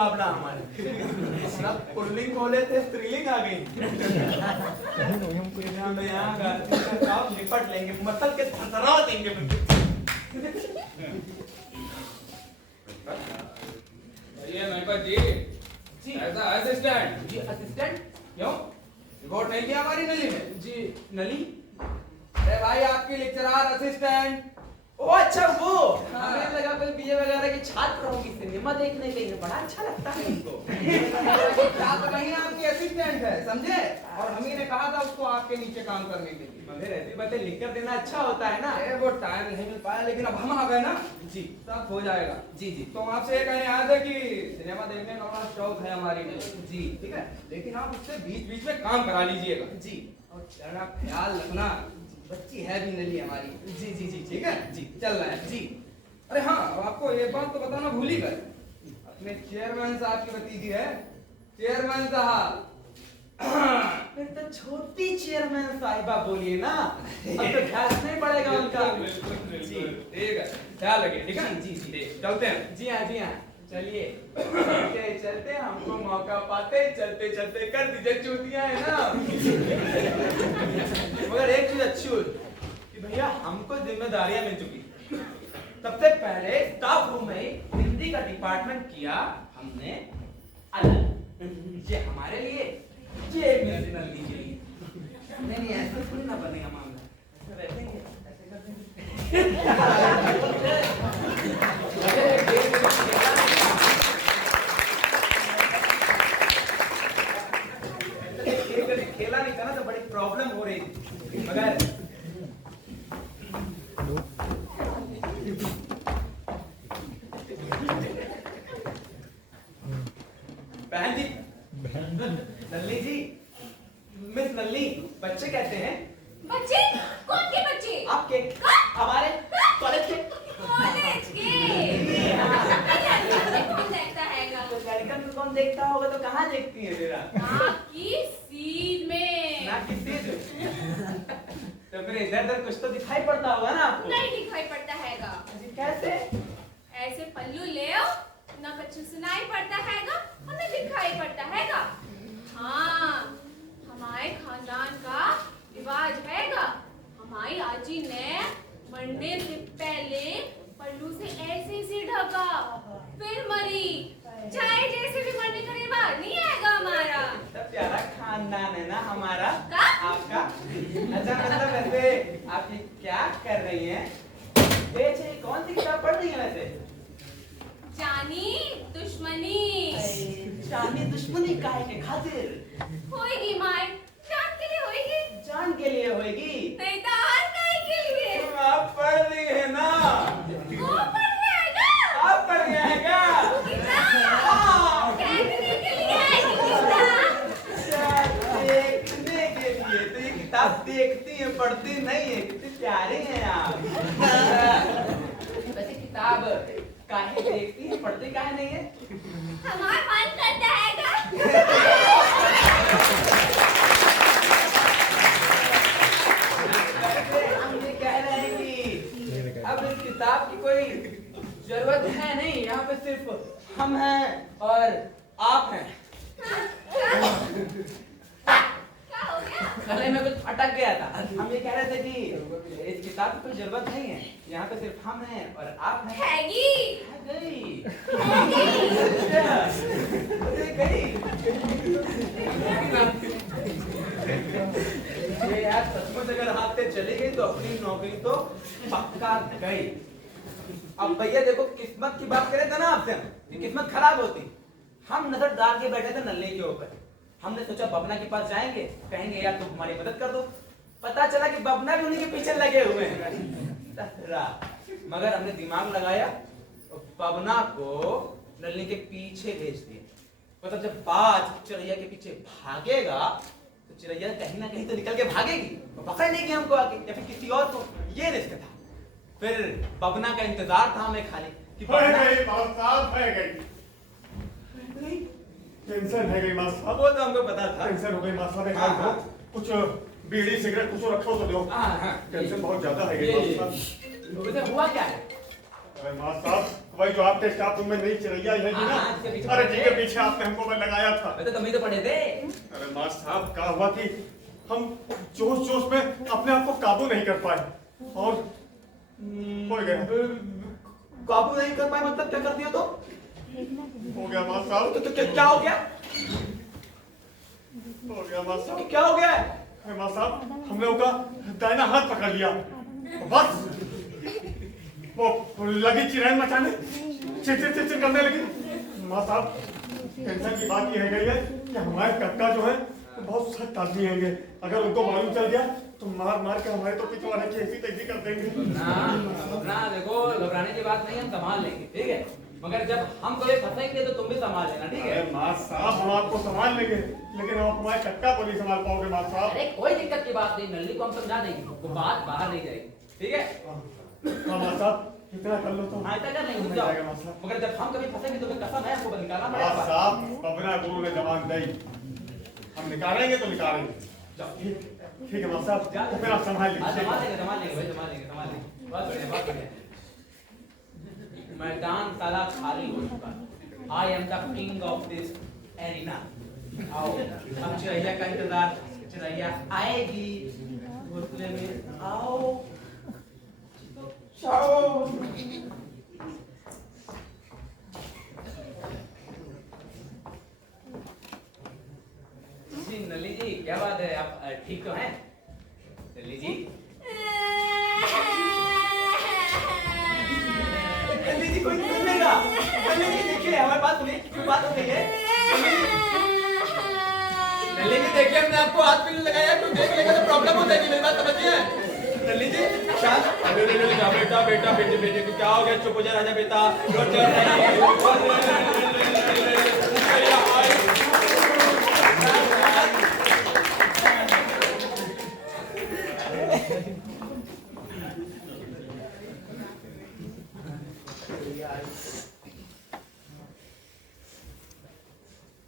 मुकाबला हमारे। सब पुल्लिंग बोले थे, स्त्रीलिंग आ गई। यहाँ का निपट लेंगे, मसल के थरथरा देंगे। ये मेहकर जी ऐसा असिस्टेंट जी असिस्टेंट क्यों? रिपोर्ट नहीं किया हमारी नली में? जी नली? अरे भाई आपकी लेक्चरर असिस्टेंट। ओ अच्छा वो हाँ। हमें लगा कोई बीए वगैरह की छात्र होगी, सिनेमा देखने गई है, बड़ा अच्छा लगता है इनको। छात्र नहीं आपकी असिस्टेंट है, समझे? और हम ही ने कहा था उसको आपके नीचे काम करने के लिए। मगर ऐसी बातें लिख कर देना अच्छा होता है ना। अरे वो टाइम नहीं मिल पाया, लेकिन अब हम आ गए ना जी सब हो जाएगा। जी जी तो आपसे ये कहने आया था कि सिनेमा देखने का बड़ा शौक है हमारी में। जी ठीक है, लेकिन आप उससे बीच बीच में काम करा लीजिएगा जी और जरा ख्याल रखना, बच्ची है भी नली हमारी। जी जी जी ठीक है जी चल रहा है जी। अरे हाँ, अब आपको एक बात तो बताना भूल ही गए, अपने चेयरमैन साहब की भतीजी है। चेयरमैन साहब फिर तो छोटी चेयरमैन साहिबा बोलिए ना, अब तो ख्याल नहीं पड़ेगा उनका। जी ठीक है, ख्याल रखिए। ठीक है जी जी ठीक, चलते हैं। जी हाँ जी हाँ चलिए चलते चलते हमको मौका पाते चलते चलते कर दीजिए चूतियां है ना। मगर एक चीज अच्छी हुई कि भैया हमको जिम्मेदारियां मिल चुकी। सबसे पहले स्टाफ रूम में हिंदी का डिपार्टमेंट किया हमने अलग, ये हमारे लिए, ये मिस नंदी के लिए। नहीं नहीं ऐसा थोड़ी ना बनेगा मामला, ऐसे बैठेंगे ऐसे कर देंगे। खेला नहीं था ना तो बड़ी प्रॉब्लम हो रही थी। मगर बहन जी, नल्ली जी, मिस नल्ली, बच्चे कहते हैं। बच्चे? कौन के बच्चे? आपके, हमारे कॉलेज के। कॉलेज के? कौन देखता हैगा? तो लड़कन को कौन देखता होगा तो कहाँ देखती है जरा? आपकी सीट में। ना किसी तो फिर इधर उधर कुछ तो दिखाई पड़ता होगा ना आपको? नहीं दिखाई पड़ता हैगा। कैसे? ऐसे पल्लू ले आओ, ना कुछ सुनाई पड़ता हैगा और ना दिखाई पड़ता हैगा। हाँ, हमारे खानदान का रिवाज हैगा, हमारी आजी ने मरने से पहले पल्लू से ऐसे से ढका, फिर मरी। चाहे जैसे भी मरने का रिवाज नहीं हैगा हमारा। इतना प्यारा खानदान है ना हमारा। का? आपका। अच्छा मतलब वैसे आप ये क्या कर रही हैं? ये कौन सी किताब पढ़ रही हैं वैसे? जानी दुश्मनी। जानी दुश्मनी काहे के खातिर? होएगी मार, जान के लिए होएगी। जान के लिए होएगी। नहीं तो और काहे के लिए? आप पढ़ रही है ना? वो पढ़ जाएगा। आप पढ़ जाएगा। देखने के लिए आएगी किताब। देखने के लिए तो ये किताब देखती है, पढ़ती नहीं है। कितनी प्यारे हैं आप। वैसे किताब काहे देखती है, पढ़ती काहे नहीं है? हमारा मन करता हैगा। हम ये कह रहे हैं कि अब इस किताब की कोई जरूरत है नहीं, यहाँ पे सिर्फ हम हैं और आप हैं। क्या हो गया? गले में कुछ अटक गया था। हम ये कह रहे थे कि इस किताब की कोई जरूरत नहीं है, यहाँ पे सिर्फ हम हैं और आप हैं। हैगी। है गई। हैगी। अच्छा, अरे गई। ये यार सचमुच अगर हाथ से चली गई तो अपनी नौकरी तो पक्का गई। अब भैया देखो, किस्मत की बात करें था ना आपसे कि किस्मत खराब होती। हम नजर डाल के बैठे थे नल्ले के ऊपर। हमने सोचा बबना के पास जाएंगे, कहेंगे यार तुम हमारी मदद कर दो। पता चला कि बबना भी उन्हीं के पीछे लगे हुए हैं। मगर हमने दिमाग लगाया और बबना को नल्ली के पीछे भेज दिया। मतलब जब बाज चिड़ैया के पीछे भागेगा तो चिड़ैया कहीं ना कहीं तो निकल के भागेगी, तो पकड़ लेगी हमको आके या फिर किसी और को। ये रिस्क था। फिर बबना का इंतजार था हमें खाली कि बबना टेंशन है गई मास्टर साहब। वो तो हमको पता था। टेंशन हो गई मास्टर साहब। एक हाँ, काम करो, कुछ बीड़ी सिगरेट कुछ रखो तो दो। हाँ हाँ टेंशन बहुत ज्यादा है गई ये मास्टर साहब। वैसे हुआ क्या है? अरे मास्टर साहब, वही जो आपके स्टाफ रूम में नई चिरैया है जी ना, हाँ, इसके पीछे अरे पड़े जी के थे। पीछे आपने हमको बल लगाया था। मैं तो तुम ही तो पढ़े थे। अरे मास्टर साहब क्या हुआ कि हम जोश जोश में अपने आप को काबू नहीं कर पाए और हो गया। काबू नहीं कर पाए मतलब क्या कर दिया तो? हो गया मास्टर साहब, तो क्या हो गया? हो गया मास्टर साहब। क्या हो गया? अरे मास्टर साहब, हम लोगों का दाहिना हाथ पकड़ लिया, बस वो लगी चिरैन मचाने, चिर चिर करने लगी। मास्टर साहब, टेंशन की बात यह है गई है कि हमारे कक्का जो है बहुत सख्त आदमी हैंगे, अगर उनको मालूम चल गया तो मार मार के हमारे तो पिछवाड़े की ऐसी तैसी कर देंगे। ना देखो, घबराने की बात नहीं, हम संभाल लेंगे, ठीक है। मगर जब हम कभी फंसेंगे तो तुम भी संभाल लेना, ठीक है। अरे मास्टर साहब, हम आपको संभाल लेंगे, लेकिन आप हमारे कक्का को नहीं संभाल पाओगे मास्टर साहब। अरे कोई दिक्कत की बात नहीं, नल्ली को हम समझा देंगे, वो बात बाहर नहीं जाएगी, ठीक है। हाँ मास्टर साहब, इतना कर लो तो हाँ, इतना कर लेंगे, हो रुक जाएगा जाओ। मास्टर साहब। मगर जब हम कभी फंसेंगे तो फिर कसम है हमको निकालना मास्टर पड़ेगा। साहब, अपना गुरु ने जवान दी, हम निकालेंगे तो निकालेंगे। ठीक है मास्टर साहब, तो फिर आप संभाल हाँ, लीजिए। संभाल लेंगे भाई, संभाल लेंगे। बहुत बढ़िया, बहुत बढ़िया। मैदान साला खाली हो चुका है। I am the king of this arena. आओ, अब चिरैया का इंतजार, चिरैया आएगी घोंसले में, आओ चाओ। जी नली जी, क्या बात है, आप ठीक तो हैं? नली जी, नल्ली जी कोई सुनेगा? नल्ली जी देखिए, हमारे बात सुनिए, कोई बात हो गई है? नल्ली जी देखिए, हमने आपको हाथ में लगाया, कोई देख लेगा तो प्रॉब्लम हो जाएगी, मेरी बात समझिए। नल्ली जी शांत। अरे बेटा बेटा बेटे बेटे को क्या हो गया? चुप हो जा राजा बेटा।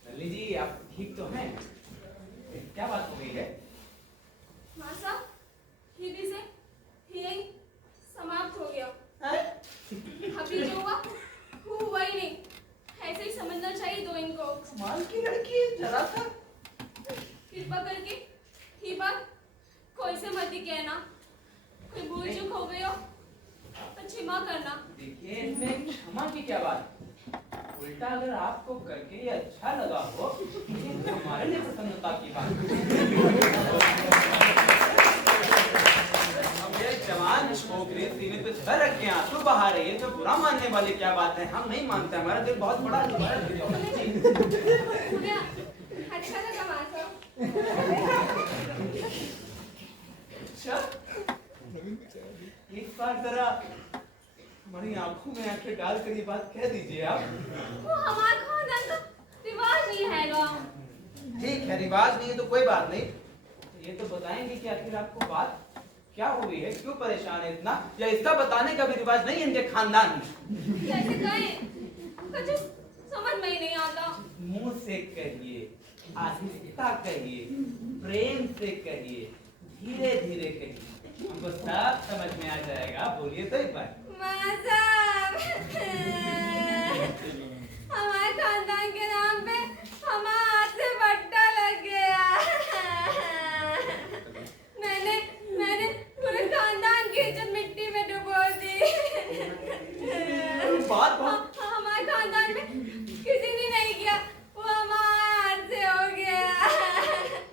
नली जी, आप ठीक तो हैं? क्या बात हो गई है? मासा, हिंदी से हियरिंग समाप्त हो गया। अभी जो हुआ ही नहीं। ऐसे ही समझना चाहिए दो इनको। माल की लड़की है, जरा सा कृपा करके ही बात कोई से मत ही कहना। कोई भूल चूक हो गई हो तो क्षमा करना। देखिए, इसमें क्षमा की क्या बात? उल्टा अगर आपको करके ये अच्छा लगा हो, ये हमारे लिए प्रसन्नता की बात है। अब ये जवान छोकरी सीने पे सर रख के आंसू बहा रही है, तो बुरा मानने वाली क्या बात है? हम नहीं मानते, हमारा दिल बहुत बड़ा है। मुझे अच्छा लगा मासा। अच्छा, एक बार जरा हमारी आंखों में आंखें डाल कर ये बात कह दीजिए आप। वो हमारे खानदान का रिवाज नहीं है गा। ठीक है, रिवाज नहीं है तो कोई बात नहीं। ये तो बताएंगे कि आखिर आपको बात क्या हुई है, क्यों परेशान है इतना, या इसका बताने का भी रिवाज नहीं है इनके खानदान में? कैसे कहें? कुछ समझ में ही नहीं आता। मुंह से कहिए, आहिस्ता कहिए, प्रेम से कहिए, धीरे धीरे कहिए, हमको सब समझ में आ जाएगा। बोलिए तो एक बार। मासा, हमारे खानदान के नाम पे हमारे हाथ से बट्टा लग गया। मैंने पूरे खानदान की इज्जत मिट्टी में डुबो दी। बात बहुत हमारे खानदान में किसी ने नहीं किया, वो हमारे हाथ से हो गया।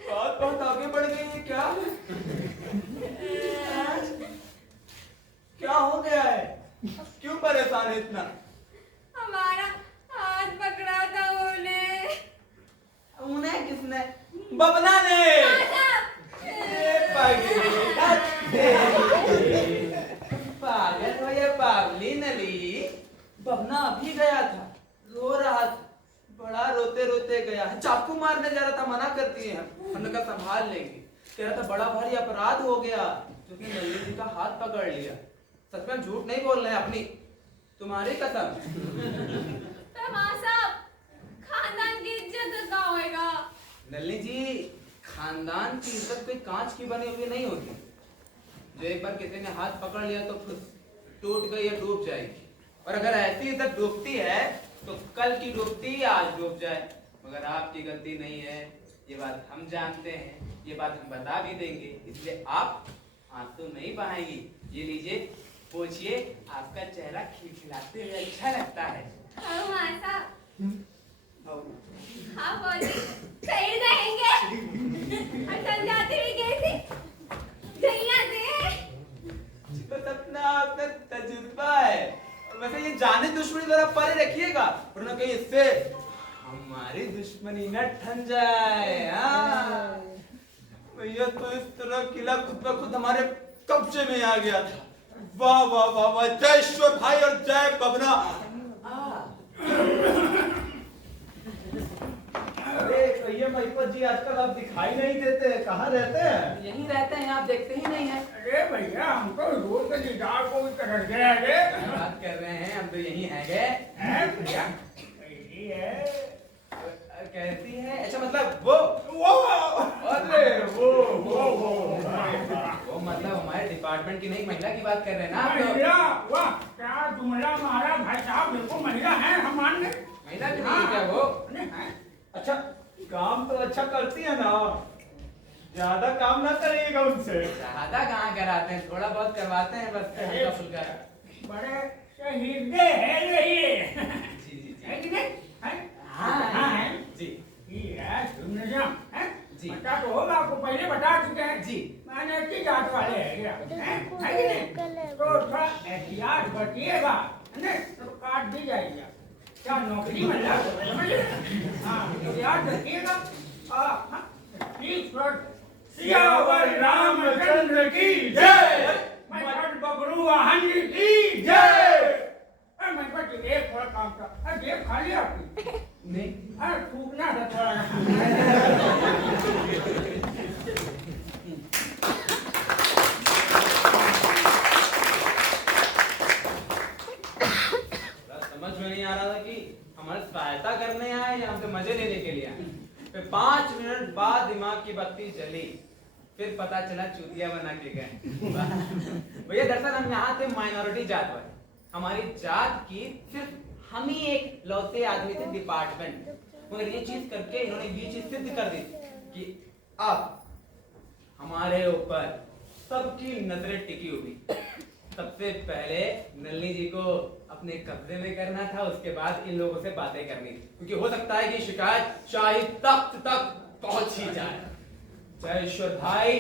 बात बहुत आगे बढ़ गई है क्या? क्या हो गया है? क्यों परेशान है इतना? हमारा हाथ पकड़ा था उन्हें। उन्हें किसने? बबना ने। ये पागल हो या पागली नली? बबना अभी गया था, रो रहा था, बड़ा रोते रोते गया है, चाकू मारने जा रहा था, मना करती है। हमने कहा संभाल लेंगे, कह रहा था बड़ा भारी अपराध हो गया, क्योंकि नली जी का हाथ पकड़ लिया। सच में झूठ नहीं बोल रहे हैं अपनी, तुम्हारी कसम। खानदान की इज्जत का होएगा। नलिनी जी, खानदान की इज्जत कोई कांच की बनी हुई नहीं होती। जो एक बार किसी ने हाथ पकड़ लिया तो फिर टूट गई या डूब जाएगी। और अगर ऐसी इज्जत डूबती है तो कल की डूबती आज डूब जाए, मगर आपकी गलती नहीं है, ये बात हम जानते हैं, ये बात हम बता भी देंगे, इसलिए आप आंसू नहीं बहाएंगी। ये लीजिए, पूछिए, आपका चेहरा खिलखिलाते हुए अच्छा लगता है। हाँ मासा, हाँ बोली, सही रहेंगे। और समझाते भी कैसे? सही आते हैं। बस अपना आपका तजुर्बा है। वैसे ये जाने दुश्मनी जरा परे रखिएगा, वरना कहीं इससे हमारी दुश्मनी न ठन जाए। भैया तो इस तरह किला खुद ब खुद हमारे कब्जे में आ गया था। वाह वाह वाह वाह, जय ईश्वर भाई और जय बबना। अरे भैया महिपत जी आजकल आप दिखाई नहीं देते, कहाँ रहते हैं? यहीं रहते हैं, आप देखते ही नहीं है। अरे भैया हम तो रोज के दीदार को भी कर गए हैं। बात कर रहे हैं, हम तो यहीं हैं गए। भैया कैसी है? कहती है, अच्छा मतलब वो अरे वो मतलब हमारे डिपार्टमेंट की नई महिला की बात कर रहे हैं ना आप लोग? महिला, वाह क्या जुमला मारा भाई साहब, बिल्कुल महिला है, हम मान गए। महिला की नहीं क्या वो? अच्छा, काम तो अच्छा करती है ना, ज्यादा काम ना करिएगा उनसे। ज्यादा कहाँ कराते हैं, थोड़ा बहुत करवाते हैं बस, हल्का फुल्का। बड़े शहीदे है ये। जी जी जी। है कि नहीं? है? हाँ है। जी ये है सुनजम, है? जी। पता तो होगा, आपको पहले बता चुके हैं। जी। मैंने की जात वाले हैं ये, हैं? है कि नहीं? तो थोड़ा एहतियात बरतिएगा, है ना? तो काट दी जाएगी। क्या नौकरी मिल रहा है, समझ लीजिए? हाँ, एहतियात रखिएगा। हाँ, ठीक पर सियावर रामचंद्र की जय, मैं बबरू वाहन की जय। मैं बस एक थोड़ा काम था, जेब खाली आपकी नहीं, अरे थूकना था थोड़ा। समझ में नहीं आ रहा था कि हमारी सहायता करने आए या हमसे मजे लेने के लिए आए। फिर 5 मिनट बाद दिमाग की बत्ती जली, फिर पता चला चूतिया बना के गए। भैया दरअसल हम यहाँ थे माइनॉरिटी जात वाले, हमारी जात की सिर्फ हम ही एक लौते आदमी थे डिपार्टमेंट, मगर ये चीज करके इन्होंने ये चीज सिद्ध कर दी कि अब हमारे ऊपर सबकी नजरें टिकी हुई। सबसे पहले नलिनी जी को अपने कब्जे में करना था, उसके बाद इन लोगों से बातें करनी थी, क्योंकि हो सकता है कि शिकायत शाही तख्त तक पहुंच ही जाए। जय ईश्वर भाई,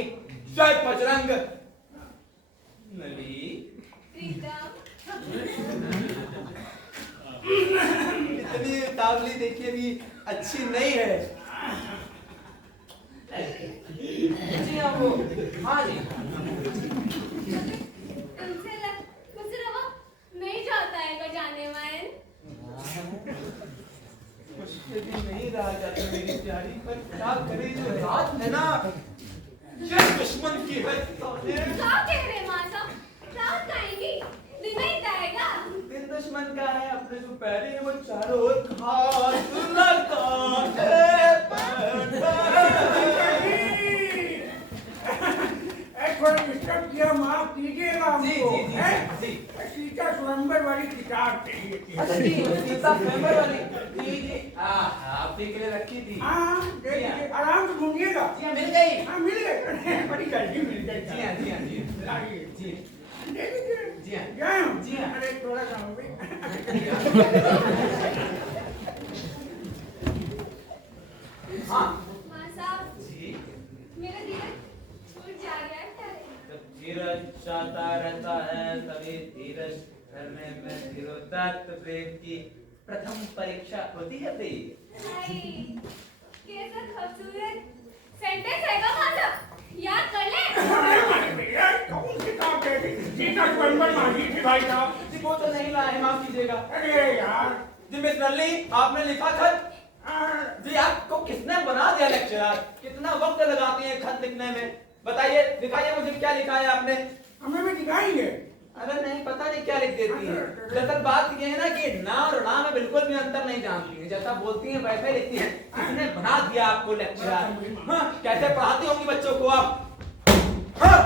जय बजरंग। नली इतनी उतावली देखिए भी अच्छी नहीं है। जी हाँ वो, हाँ जी। नहीं जाता है जाने मन। मुझसे भी नहीं रहा जाता मेरी प्यारी, पर क्या करे जो रात है ना, ये दुश्मन की है। क्या कह रहे मासा? रात आएगी, दिन नहीं जाएगा। दिन दुश्मन का है, अपने जो पैरे हैं वो चारों ओर घास लगा है। थोड़ा डिस्टर्ब किया, माफ कीजिएगा हमको। जी, जी, हैं? जी। सीता स्वयंवर वाली किताब चाहिए थी। अच्छा जी, सीता स्वयंवर वाली। जी जी, आपके के लिए रखी थी। हाँ, दे दीजिए, आराम से घूमिएगा। जी हाँ, मिल गई। हाँ, मिल गई, बड़ी जल्दी मिल गई। जी हाँ, जी हाँ, जी हाँ। लाइए। जी दे दीजिए। जी हाँ। जाएं हम? जी हाँ। अरे थोड़ा सा हो गई। हाँ मासा, जी, मेरा धीरज छूट जा रहा है। जब धीरज चाहता रहता है तभी धीरज धरने में धीरोदात्त प्रेम की प्रथम परीक्षा होती है भाई। कैसा खूबसूरत सेंटेंस है का मासा, याद कर ले। अरे भैया, कौन सी किताब दे दी? सीता स्वयंवर मांगी थी भाई साहब। जी वो तो नहीं लाए, माफ कीजिएगा। अरे यार। जी मिस नल्ली, आपने लिखा खत? जी आपको किसने बना दिया लेक्चरर? कितना वक्त लगाती हैं खत लिखने में? बताइए, दिखाइए मुझे क्या लिखा है आपने। हमें भी दिखाएंगे। अरे नहीं, पता नहीं क्या लिख देती है। दरअसल बात ये है ना कि ना और ना में बिल्कुल भी अंतर नहीं जानती है, जैसा बोलती हैं वैसा ही लिखती हैं। किसने बना दिया आपको लेक्चरर? हाँ, कैसे पढ़ाती होंगी बच्चों को आप? हाँ?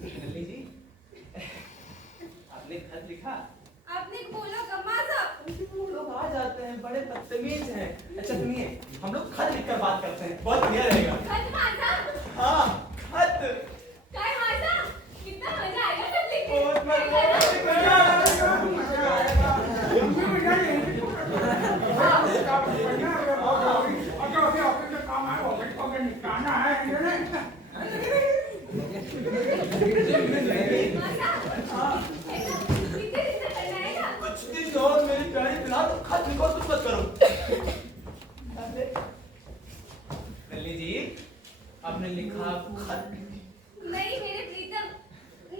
नल्ली जी, लिखा? आपने बोलो कमासा। वो लोग आ जाते हैं, बड़े बदतमीज हैं। अच्छा सुनिए, हम लोग खत लिखकर बात करते हैं, बहुत बढ़िया रहेगा। खत मासा? हाँ, खत। काय मासा? कितना मजा आएगा खत लिख के। बहुत मजा कुछ दिन और मेरी प्यारी फिलहाल तो खत लिखो, तुम मत करो। नल्ली जी, आपने लिखा खत? नहीं मेरे प्रीतम,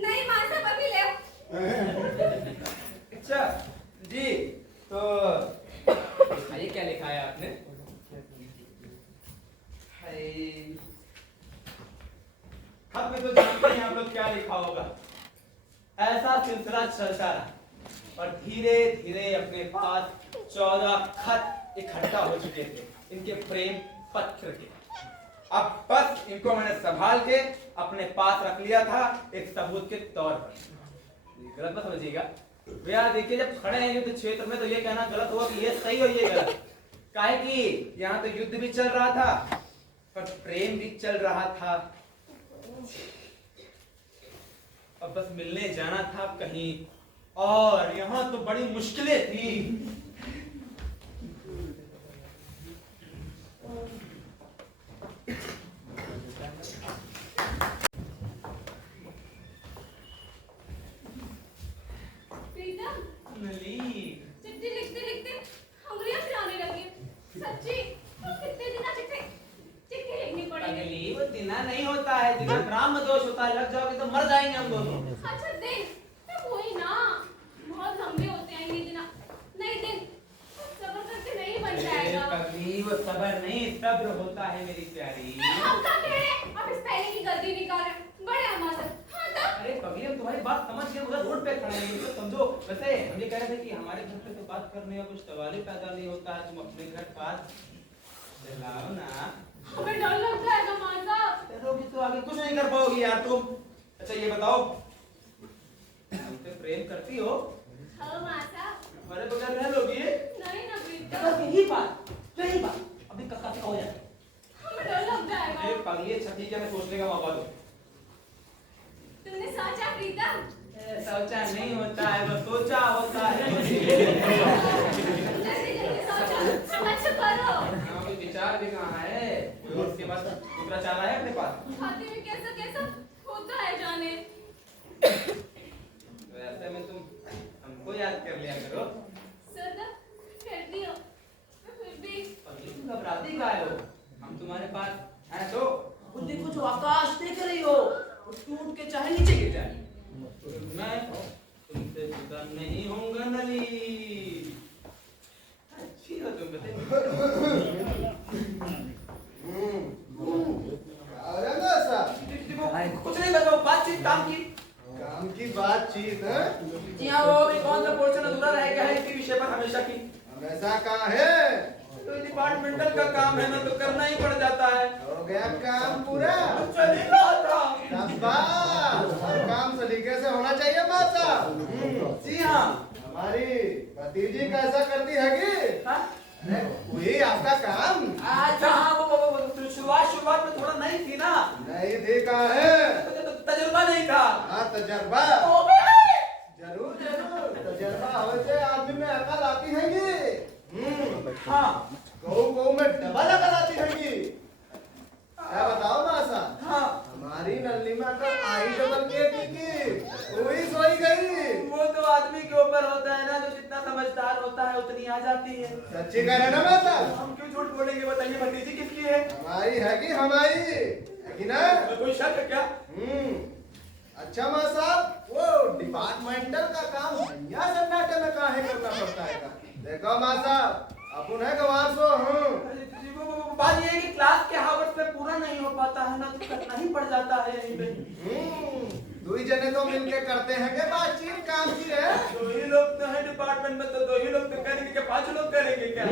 नहीं मासा अभी ले। अच्छा जी, तो ये क्या लिखा है आपने? खत में तो जानते हैं आप लोग क्या लिखा होगा। ऐसा सिलसिला चलता रहा और धीरे धीरे अपने पास 14 खत इकट्ठा हो चुके थे, इनके प्रेम पत्र के। अब बस इनको मैंने संभाल के अपने पास रख लिया था एक सबूत के तौर पर। गलत मत समझिएगा भैया, देखिए जब खड़े हैं युद्ध क्षेत्र में तो ये कहना गलत होगा कि ये सही और ये गलत। काहे कि यहाँ तो युद्ध भी चल रहा था पर प्रेम भी चल रहा था। अब बस मिलने जाना था कहीं और यहाँ तो बड़ी मुश्किलें थी। चिट्ठी लिखते लिखते उंगलियां फिराने लगी। सच्ची कितने दिना चिट्ठी लिखनी पड़ेगी। वो दिना नहीं होता है, दिना ब्राह्म दोष होता है, लग जाओगे तो मर जाएंगे हम दोनों। अच्छा दिन तो वही ना, बहुत लंबे होते हैं ये दिना। नहीं दिन सब्र करके नहीं बन जाएगा। कभी वो सब्र नहीं सब्र होता है मेरी प्यारी। हम क्या कह रहे हैं, अब इस पहले की गलती निकाल रहे हैं। बड़े हमारे हाँ तो अरे कभी हम तुम्हारी बात समझ गए, उधर रोड पे खड़े हैं तो समझो। वैसे हम ये कह रहे थे कि हमारे घर पे तो बात करने का कुछ सवाल ही पैदा नहीं होता है, तुम अपने घर बात चलाओ ना। हमें डर लगता है कमाल साहब। डरोगी तो आगे कुछ नहीं कर पाओगी यार तुम। अच्छा ये बताओ, हमसे प्रेम करती हो? हाँ मासा। हमारे बगैर रह लोगी? नहीं ना बेटा। बस यही बात अभी कक्का से हो जाए। हमें डर लग जाएगा। अरे पगली अच्छा ठीक है, मैं सोचने का मौका दो। तुमने सोचा प्रीतम? सोचा नहीं होता है, वो सोचा होता है। जल्दी जल्दी सोचो, अच्छा करो। कोई विचार भी कहाँ है? और उसके बाद दूसरा चारा है अपने पास? खाते में कैसा कैसा होता है जाने। तो ऐसे में तुम हमको याद कर लिया करो। सदा कर दियो, फिर भी पगली तुम घबराती काहे हो? हम तुम्हारे पास हैं तो खुद देखो, जो आकाश देख रही हो वो टूट के चाहे नीचे गिर जाए, मैं तुमसे जुदा नहीं होऊंगा नली। अच्छी हो तुम कुछ नहीं बताओ, बातचीत काम की बातचीत है। जी हाँ, वो भी कौन सा पोर्शन अधूरा रह गया है इसी विषय पर हमेशा की। हमेशा कहाँ है? तो डिपार्टमेंटल का काम है ना, तो करना ही पड़ जाता है। हो गया काम पूरा? चल ही रहा था। शाबाश, हर काम सलीके से होना चाहिए माता। जी हाँ। हमारी भतीजी कैसा करती है कि? हाँ? वही आपका काम? अच्छा हाँ, वो शुरुआत में थोड़ा नहीं थी ना। नहीं थी कहाँ है? तजुर्बा नहीं था। हाँ तजर्बा हो गया। जरूर जरूर, तजर्बा हो से आदमी में अकल आती है ये। हाँ गौ में डबल अकल आती है ये। क्या बताओ मासा? हाँ। हमारी नल्ली में अकल आई डबल की वही सोई गई। वो तो आदमी के ऊपर होता है ना, जो जितना समझदार होता है उतनी आ जाती है। सच्ची कह रहे ना मासा? हम क्यों झूठ बोलेंगे, बताइए भतीजी किसकी है? हमारी है कि हमारी है कि ना? तो कोई शक है क्या? अच्छा माँ साहब, वो डिपार्टमेंटल का काम भैया सन्नाटे में काहे करना पड़ता है? देखो माँ साहब, अपन है गवार सो बात ये है कि क्लास के हावर्स में पूरा नहीं हो पाता है ना, तो करना ही पड़ जाता है यहीं पे। दो ही जने तो मिलके करते हैं के बातचीत काम की है। दो ही लोग तो हैं डिपार्टमेंट में, तो दो ही लोग तो करेंगे क्या 5 लोग करेंगे क्या?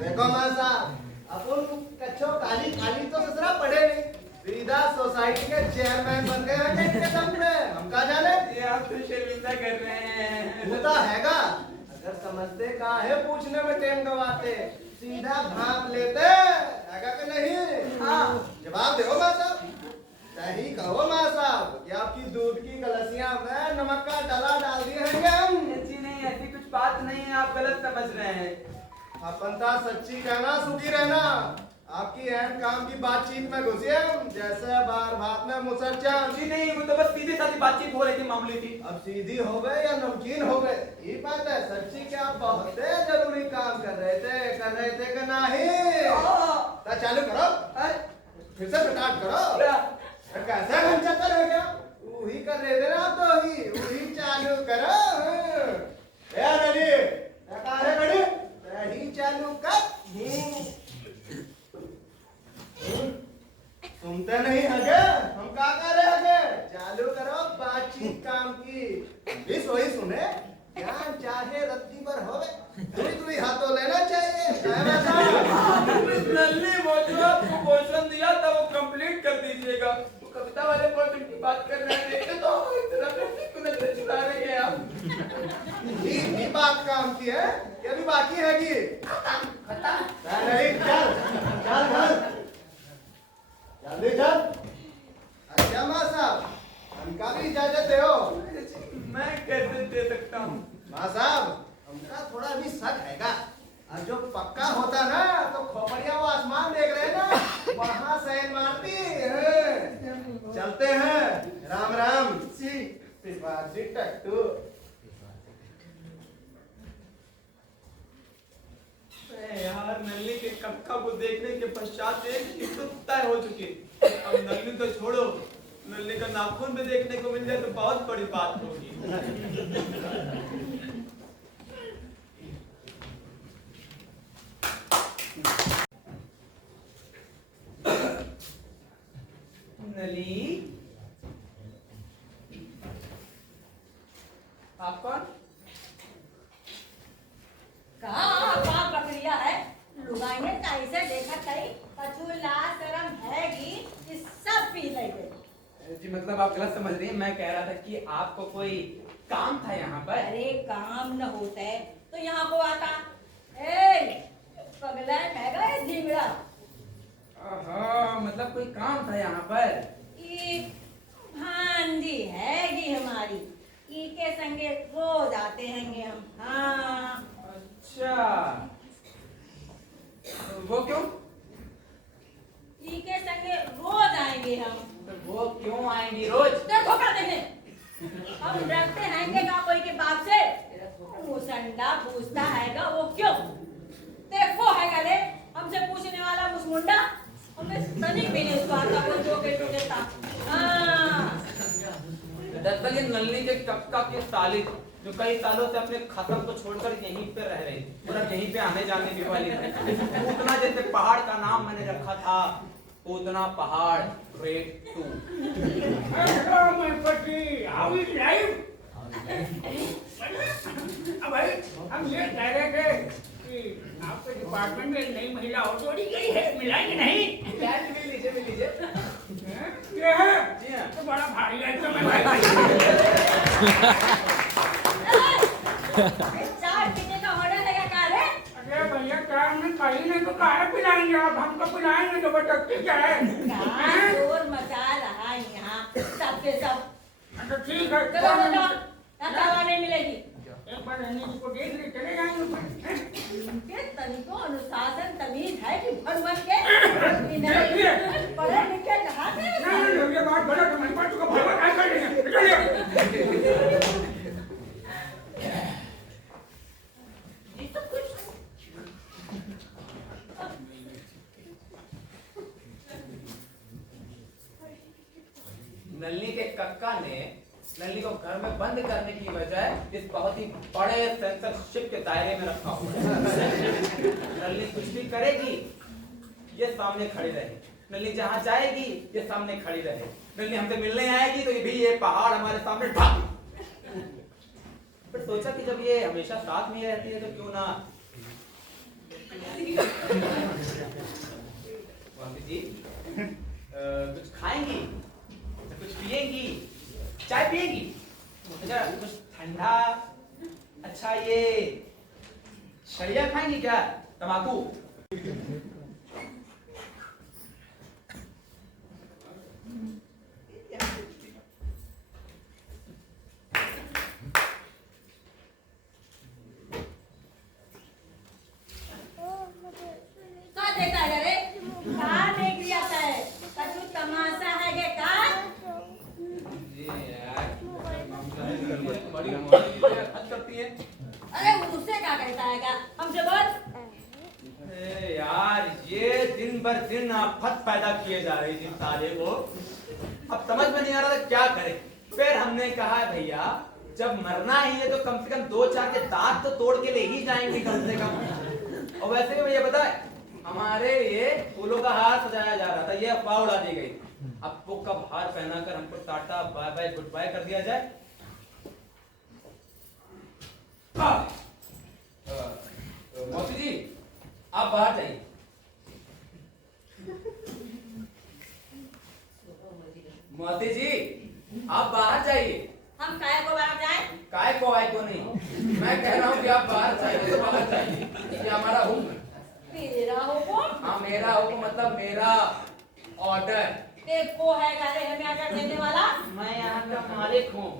देखो माँ साहब, अपन कच्छो काली काली तो ससुरा पड़े नहीं, सीधा सोसाइटी के चेयरमैन बन गए हैं इनके दम पे। हम कहा जाने? ये आप तो शर्मिंदा कर रहे हैं। समझता हैगा। अगर समझते का है पूछने में टेम गवाते, सीधा भाप लेते हैगा कि नहीं? हाँ जवाब दो माँ साहब, सही कहो माँ साहब कि आपकी दूध की गलसियां में नमक का डला डाल दिए हैं हम। ऐसी नहीं, ऐसी कुछ बात नहीं है, आप गलत समझ रहे हैं। अपन था सच्ची कहना सुखी रहना। आपकी अहम काम की बातचीत में घुसे हम जैसे बार बात में मुसरचा। जी नहीं, वो तो बस सीधी सादी बातचीत हो रही थी, मामूली थी। अब सीधी हो गए या नमकीन हो गए ये बात है सच्ची कि आप बहुत जरूरी काम कर रहे थे कि नहीं? तो चालू करो, फिर से स्टार्ट करो। कैसे हम चक्कर हो गया? वही कर रहे थे ना आप, तो वही चालू करो। ए नली है बड़ी सही चालू कर। सुनते नहीं हगे, हम क्या कर रहे हगे? चालू करो बातचीत काम की। इस वही सुने ज्ञान चाहे रत्ती पर होवे, दुई हाथों लेना चाहिए। नल्ली बोलो, आपको क्वेश्चन दिया था वो कंप्लीट कर दीजिएगा। वो कविता वाले क्वेश्चन की बात कर रहे थे तो इतना नजर चुरा रहे हैं आप। ये बात काम की है कि अभी बाकी है कि नहीं? चल चल घर जल्दी चल। अच्छा माँ साहब हमका भी इजाजत दे हो। मैं कैसे दे सकता हूँ? माँ साहब हमका थोड़ा अभी शक हैगा। और जो पक्का होता ना तो खोपड़िया वो आसमान देख रहे हैं ना वहाँ सैन मारती है। चलते हैं राम राम सी पिछवासी टट्टू। यार नल्ली के कक्का को देखने के पश्चात एक किस्मत तय हो चुकी। अब नल्ली तो छोड़ो, नल्ली का नाखून भी देखने को मिल जाए तो बहुत बड़ी बात होगी। नली आप कौन? कहाँ बकरिया है? लुगाई ने कैसे देखा कहीं कछु लाज शर्म हैगी कि सब पी लेंगे। जी मतलब आप गलत समझ रही हैं। मैं कह रहा था कि आपको कोई काम था यहाँ पर। अरे काम न होता है तो यहाँ को आता। ए पगला हैगा ये झिंगड़ा। मतलब कोई काम था यहाँ पर। एक भांजी हैगी हमारी, ई के संगे रोज आते हैंगे हम। हाँ अच्छा वो क्यों? ई के संगे रोज आएंगे हम। तो वो क्यों आएंगी रोज? देखो कर देंगे हम रखते हैंगे का कोई के बाप से मुसंडा पूछता हैगा वो क्यों? देखो हैगा ले हमसे पूछने वाला मुसमुंडा हमें तनिक भी नहीं उसको आता वो जो के देता। हाँ दरअसल ये नल्ली के कक्का की साली जो कई सालों से अपने खत्म को छोड़कर यहीं पे रह रही, पूरा यहीं पे आने जाने की वाली है। पूतना जैसे पहाड़ का नाम मैंने रखा था, पूतना पहाड़ ग्रेड 2। हेलो माय पति, हाउ इज लाइफ? अब भाई हम ये कह रहे थे कि आपके डिपार्टमेंट में नई महिला और जोड़ी गई है, मिलाएंगे नहीं? मिल लीजिए मिल लीजिए। ये है जी हाँ। तो बड़ा भारी है तो मैं भाई चार पीने का ऑर्डर है क्या रे? अरे भैया क्या हमने कहीं नहीं तो काहे पिलाएंगे आप? हमको पिलाएंगे जबरदस्ती क्या है? क्या शोर मचा रहा है यहाँ सबके सब। अच्छा ठीक है चलो चलो दवा नहीं मिलेगी। एक बार रहने को देख ले चले जाएंगे फिर। इनके तनिको अनुशासन तमीज है कि भगवान के पढ़े लिखे कहाँ से? नहीं ये बात गलत है, मैं बात को भगवान क्या कर रही है? चलिए नल्ली के कक्का ने नल्ली को घर में बंद करने की बजाय इस बहुत ही बड़े सेंसरशिप के दायरे में रखा हुआ है। नल्ली कुछ भी करेगी ये सामने खड़ी रहे, नल्ली जहां जाएगी ये सामने खड़ी रहे, नल्ली हमसे मिलने आएगी तो ये भी ये पहाड़ हमारे सामने ढाक। पर सोचा कि जब ये हमेशा साथ में रहती है तो क्यों ना जी कुछ खाएंगी, कुछ पिएंगी, चाय पिएगी, अच्छा कुछ ठंडा अच्छा ये शरिया खाएंगे क्या, तम्बाकू? का देता है रे? का देख लिया है? कछु तमाशा है के का? बड़ी हद करती है। अरे उससे क्या कहता है क्या? हमसे बोल। अरे यार ये दिन भर दिन आफत पैदा किए जा रही थी साले को, अब समझ में नहीं आ रहा था क्या करें। फिर हमने कहा भैया जब मरना ही है तो कम से कम 2-4 के दांत तो तोड़ के ले ही जाएंगे कम से कम। और वैसे भी भैया पता है हमारे लिए फूलों का हार सजाया जा रहा था, ये अफवाह उड़ा दी गई। अब वो कब हार पहनाकर हमको ta-ta bye bye good bye कर दिया जाए। मौसी जी आप बाहर जाइए। मौसी जी आप बाहर जाइए। हम काय को बाहर जाए? काय को आए को नहीं, मैं कह रहा हूँ कि आप बाहर जाइए तो बाहर जाइए, ये हमारा हुक्म है। तेरा हुक्म? हाँ मेरा हुक्म मतलब मेरा ऑर्डर। देखो है गाले हमें ऑर्डर देने वाला? मैं यहाँ का मालिक हूँ।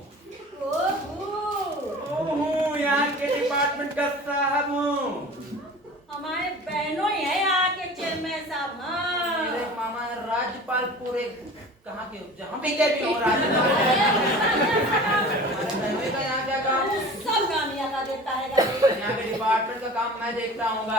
ओहो, यहाँ के डिपार्टमेंट का साहब हूँ। हमारे बहनों ही है यहाँ के चेयरमैन साहब। हाँ मेरे मामा राज्यपाल पूरे कहाँ के, जहाँ पे क्या भी हो रहा है यहाँ क्या काम? सब काम यहाँ का देता है गाले। यहाँ के डिपार्टमेंट का काम मैं देखता हूँ रे।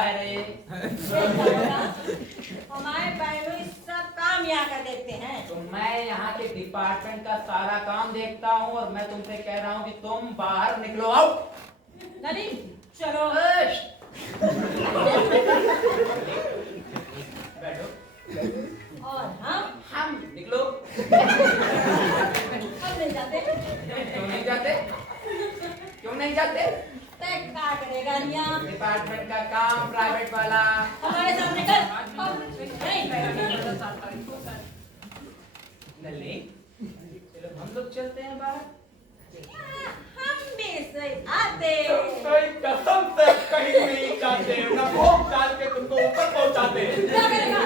हमारे बहनों ही सब काम यहाँ का देखते हैं। तो मैं यहाँ के डिपार्टमेंट का सारा काम देखता हूँ और मैं तुमसे कह रहा हूँ कि तुम बाहर निकलो, आओ। नदी चलो। बैठो। और हम निकलो। हम नहीं जाते। क्यों नहीं जाते? क्यों नहीं जाते? तय क्या करेगा यहाँ? डिपार्टमेंट का काम प्राइवेट वाला। हमारे सामने कर। हम नहीं बैठेंगे। नल्ली चलो हम लोग चलते हैं बाहर। हम भी से आते। कोई कसम से कहीं नहीं जाते, ना भोग डाल के तुमको ऊपर पहुंचाते। क्या करेगा?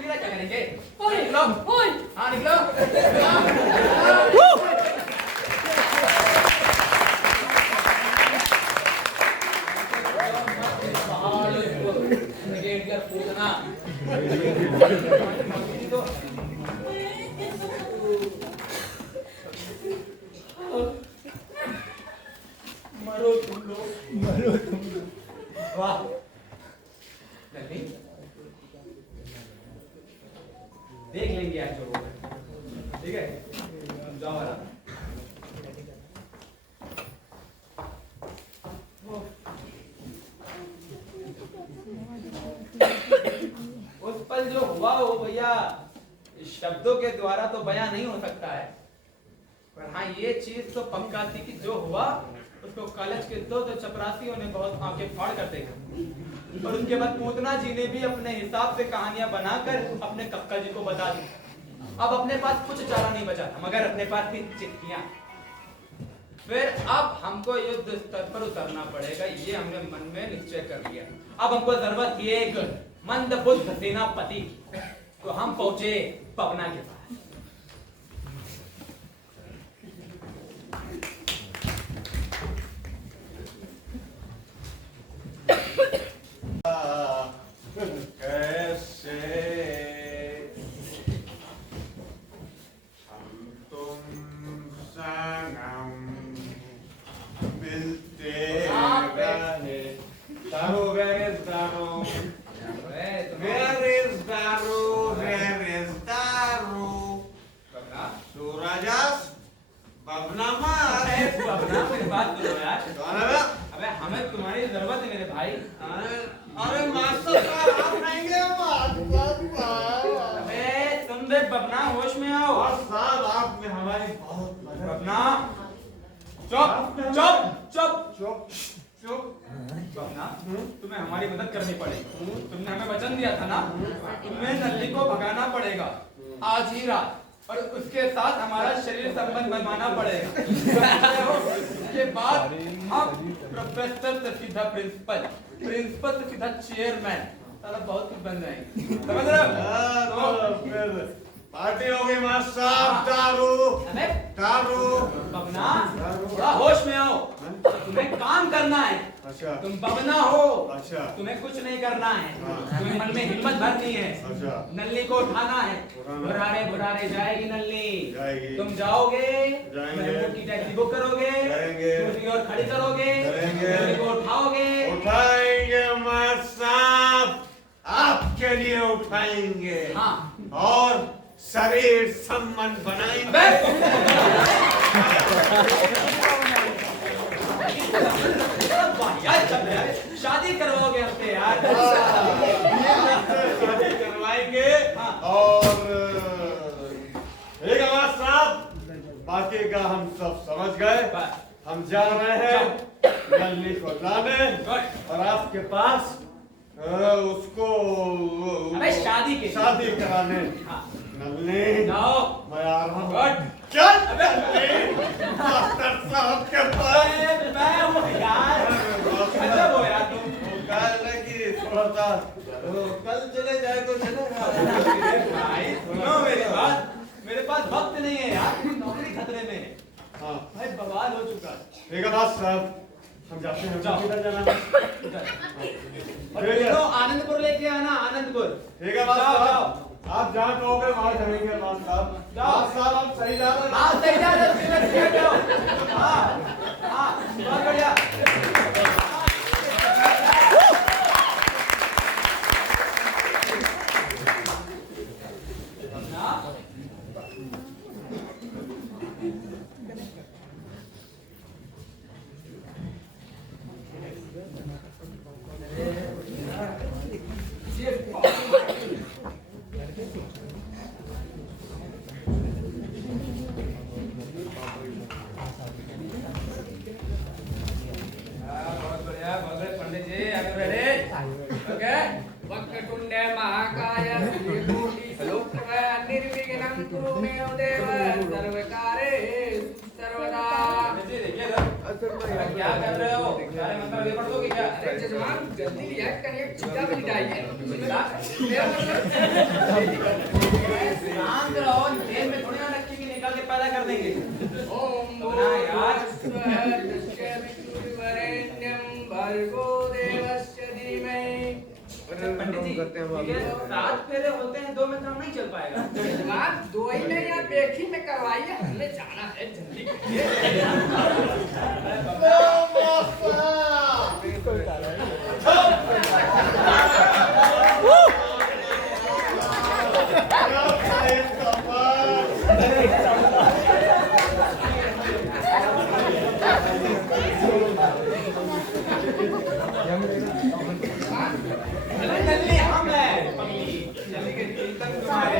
क्या करेंगे? फूल, निकलो। फूल। हाँ निकलो। मरो तुम लोग। वाह देख लेंगे आज जो होगा, ठीक है? जाओ आराम। उस पल जो हुआ हो भैया शब्दों के द्वारा तो बयां नहीं हो सकता है, पर हाँ ये चीज तो पक्का थी कि जो हुआ उसको कॉलेज के दो चपरासियों ने बहुत आंखें फाड़ कर देखा और उसके बाद पूतना जी ने भी अपने हिसाब से कहानियां बनाकर अपने कक्का जी को बता दी। अब अपने पास कुछ चारा नहीं बचा था मगर अपने पास थी चिट्ठियां। फिर अब हमको युद्ध स्तर पर उतरना पड़ेगा, ये हमने मन में निश्चय कर लिया। अब हमको जरूरत थी एक मंदबुद्ध सेनापति की, तो हम पहुंचे पवना के पास। कैसे हम तुम सनम मिलते रहे। दारू where is दारू? Where is दारू? Where is दारू? सूरजस बबना मार। बबना मेरी बात सुनो यार। कौन है बे? अबे हमें तुम्हारी जरूरत है मेरे भाई। अरे मास्टर साहब आप रहेंगे अबे तुम देख बबना होश में आओ। और साहब आप में हमारी बहुत मदद। बबना चुप चुप चुप चुप चुप। बबना तुम्हें हमारी मदद करनी पड़ेगी। तुमने हमें वचन दिया था ना, तुम्हें नल्ली को भगाना पड़ेगा आज ही रात, और उसके साथ हमारा शरीर संबंध बनवाना पड़ेगा। उसके बाद हम प्रोफेसर से सीधा प्रिंसिपल, प्रिंसिपल से सीधा चेयरमैन, साला बहुत कुछ बन जाएंगे, समझ रहे हो? तो फिर पार्टी होगी मास्टर साहब। दारू बबना, थोड़ा होश में आओ। तुम्हें काम करना है। अच्छा। तुम बबना हो। अच्छा। तुम्हें कुछ नहीं करना है। हाँ। तुम्हें मन में हिम्मत भरनी है। अच्छा। नल्ली को उठाना है। उठाना। बुरारे बुरारे जाएगी नल्ली। जाएगी। तुम जाओगे। जाएंगे। मेमो की टैक्सी बुक करोगे। करेंगे। दूसरी ओर खड़ी करोगे। करेंगे। नल्ली को उठाओगे। उठाएंगे मास्टर साहब, आपके लिए उठाएंगे। हाँ। और शरीर संबंध बनाएंगे। शादी करवाओगे हमसे यार। शादी करवाएंगे। और ठीक है मास्टर साहब, बाकी का हम सब समझ गए। हम जा रहे हैं नल्ली को लाने और आपके पास उसको अबे शादी कराने। नल्ली जाओ। मैं आ रहा हूँ। चल नल्ली मास्टर साहब के पास। मैं हूँ यार। गजब हो यार तुम। थोड़ा सा कल चले जाए तो चलेगा। भाई सुनो मेरी बात, मेरे पास वक्त नहीं है यार, नौकरी खतरे में है। हाँ भाई बवाल हो चुका है। ठीक है मास्टर साहब, हम जाते हैं। जाओ। किधर जाना है? और तीनों आनंदपुर लेके आना, आनंदपुर। ठीक है मास्टर साहब, आप जहाँ कहोगे वहाँ चलेंगे। मास्टर साहब, मास्टर साहब आप सही जा रहे हैं। हाँ सही जा रहे हो। हाँ बहुत बढ़िया। पंडित जी, are you ready? Okay? वक्रतुंडे महाकाय सूक्ष्मवय निर्विघ्नं कुरु मे देव सर्वकार्येषु सर्वदा। पंडित जी देखिए इधर। क्या कर रहे हो? सारे मंत्र आगे पढ़ दोगे क्या? अरे जजमान जल्दी लिया करिए, चिता भी लिटाइए। शांत रहो, जेल में थोड़ी ना रखी कि निकाल के पैदा कर देंगे। ओम बबना यार। भर्गो देवस्य धीमहि। पंडित जी, ठीक है, 7 फेरे होते हैं, 2 में काम नहीं चल पाएगा। जजमान 2 ही नहीं, आप एक ही में करवाइए, हमें जाना है, जल्दी करिए। नल्ली हम हैं, नल्ली के कीर्तन तुम्हारे।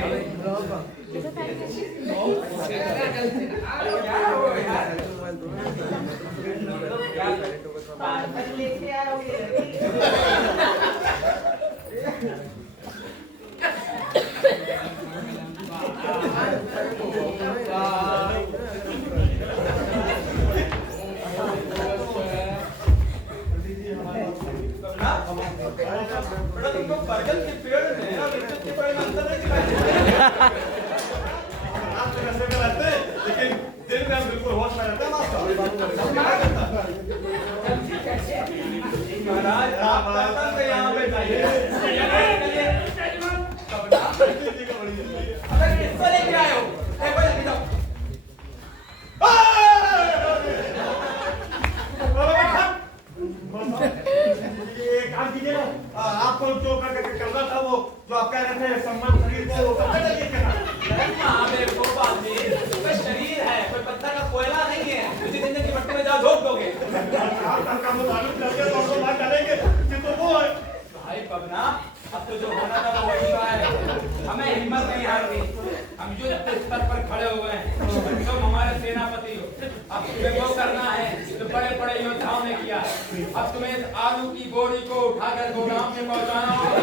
क्या हो यार? पार्सल लेके आओगे? बड़ा तुमको बरगद के पेड़ में और इज्जत के पेड़ में अंतर नहीं दिखाई देता। आप तो ऐसे में रहते हैं, लेकिन दिन में हम बिल्कुल होश में रहते हैं मास्टर। महाराज आप पसंद से यहाँ पे जाइए। अबे किसको लेके आए हो? देखो जल्दी जाओ। ये काम कीजिए ना, आपको जो करना था वो जो आप कह रहे थे सम्मान शरीर को वो करना चाहिए क्या? हाँ मेरे को बात नहीं, कोई शरीर है, कोई पत्थर का कोयला नहीं है, मुझे जिंदगी की मट्टी में जाओ झोंक दोगे। आपका वो मालूम चल गया तो हम बात करेंगे कि तो वो है। भाई पवना, अब तो जो होना था वो वही हुआ है। हमें हिम्मत नहीं हारनी, हम युद्ध के स्तर पर खड़े हुए हैं। तुम हमारे सेनापति हो, अब तुम्हें वो करना है जो बड़े बड़े योद्धाओं ने किया है। अब तुम्हें इस आलू की बोरी को उठाकर गोदाम में पहुंचाना होगा।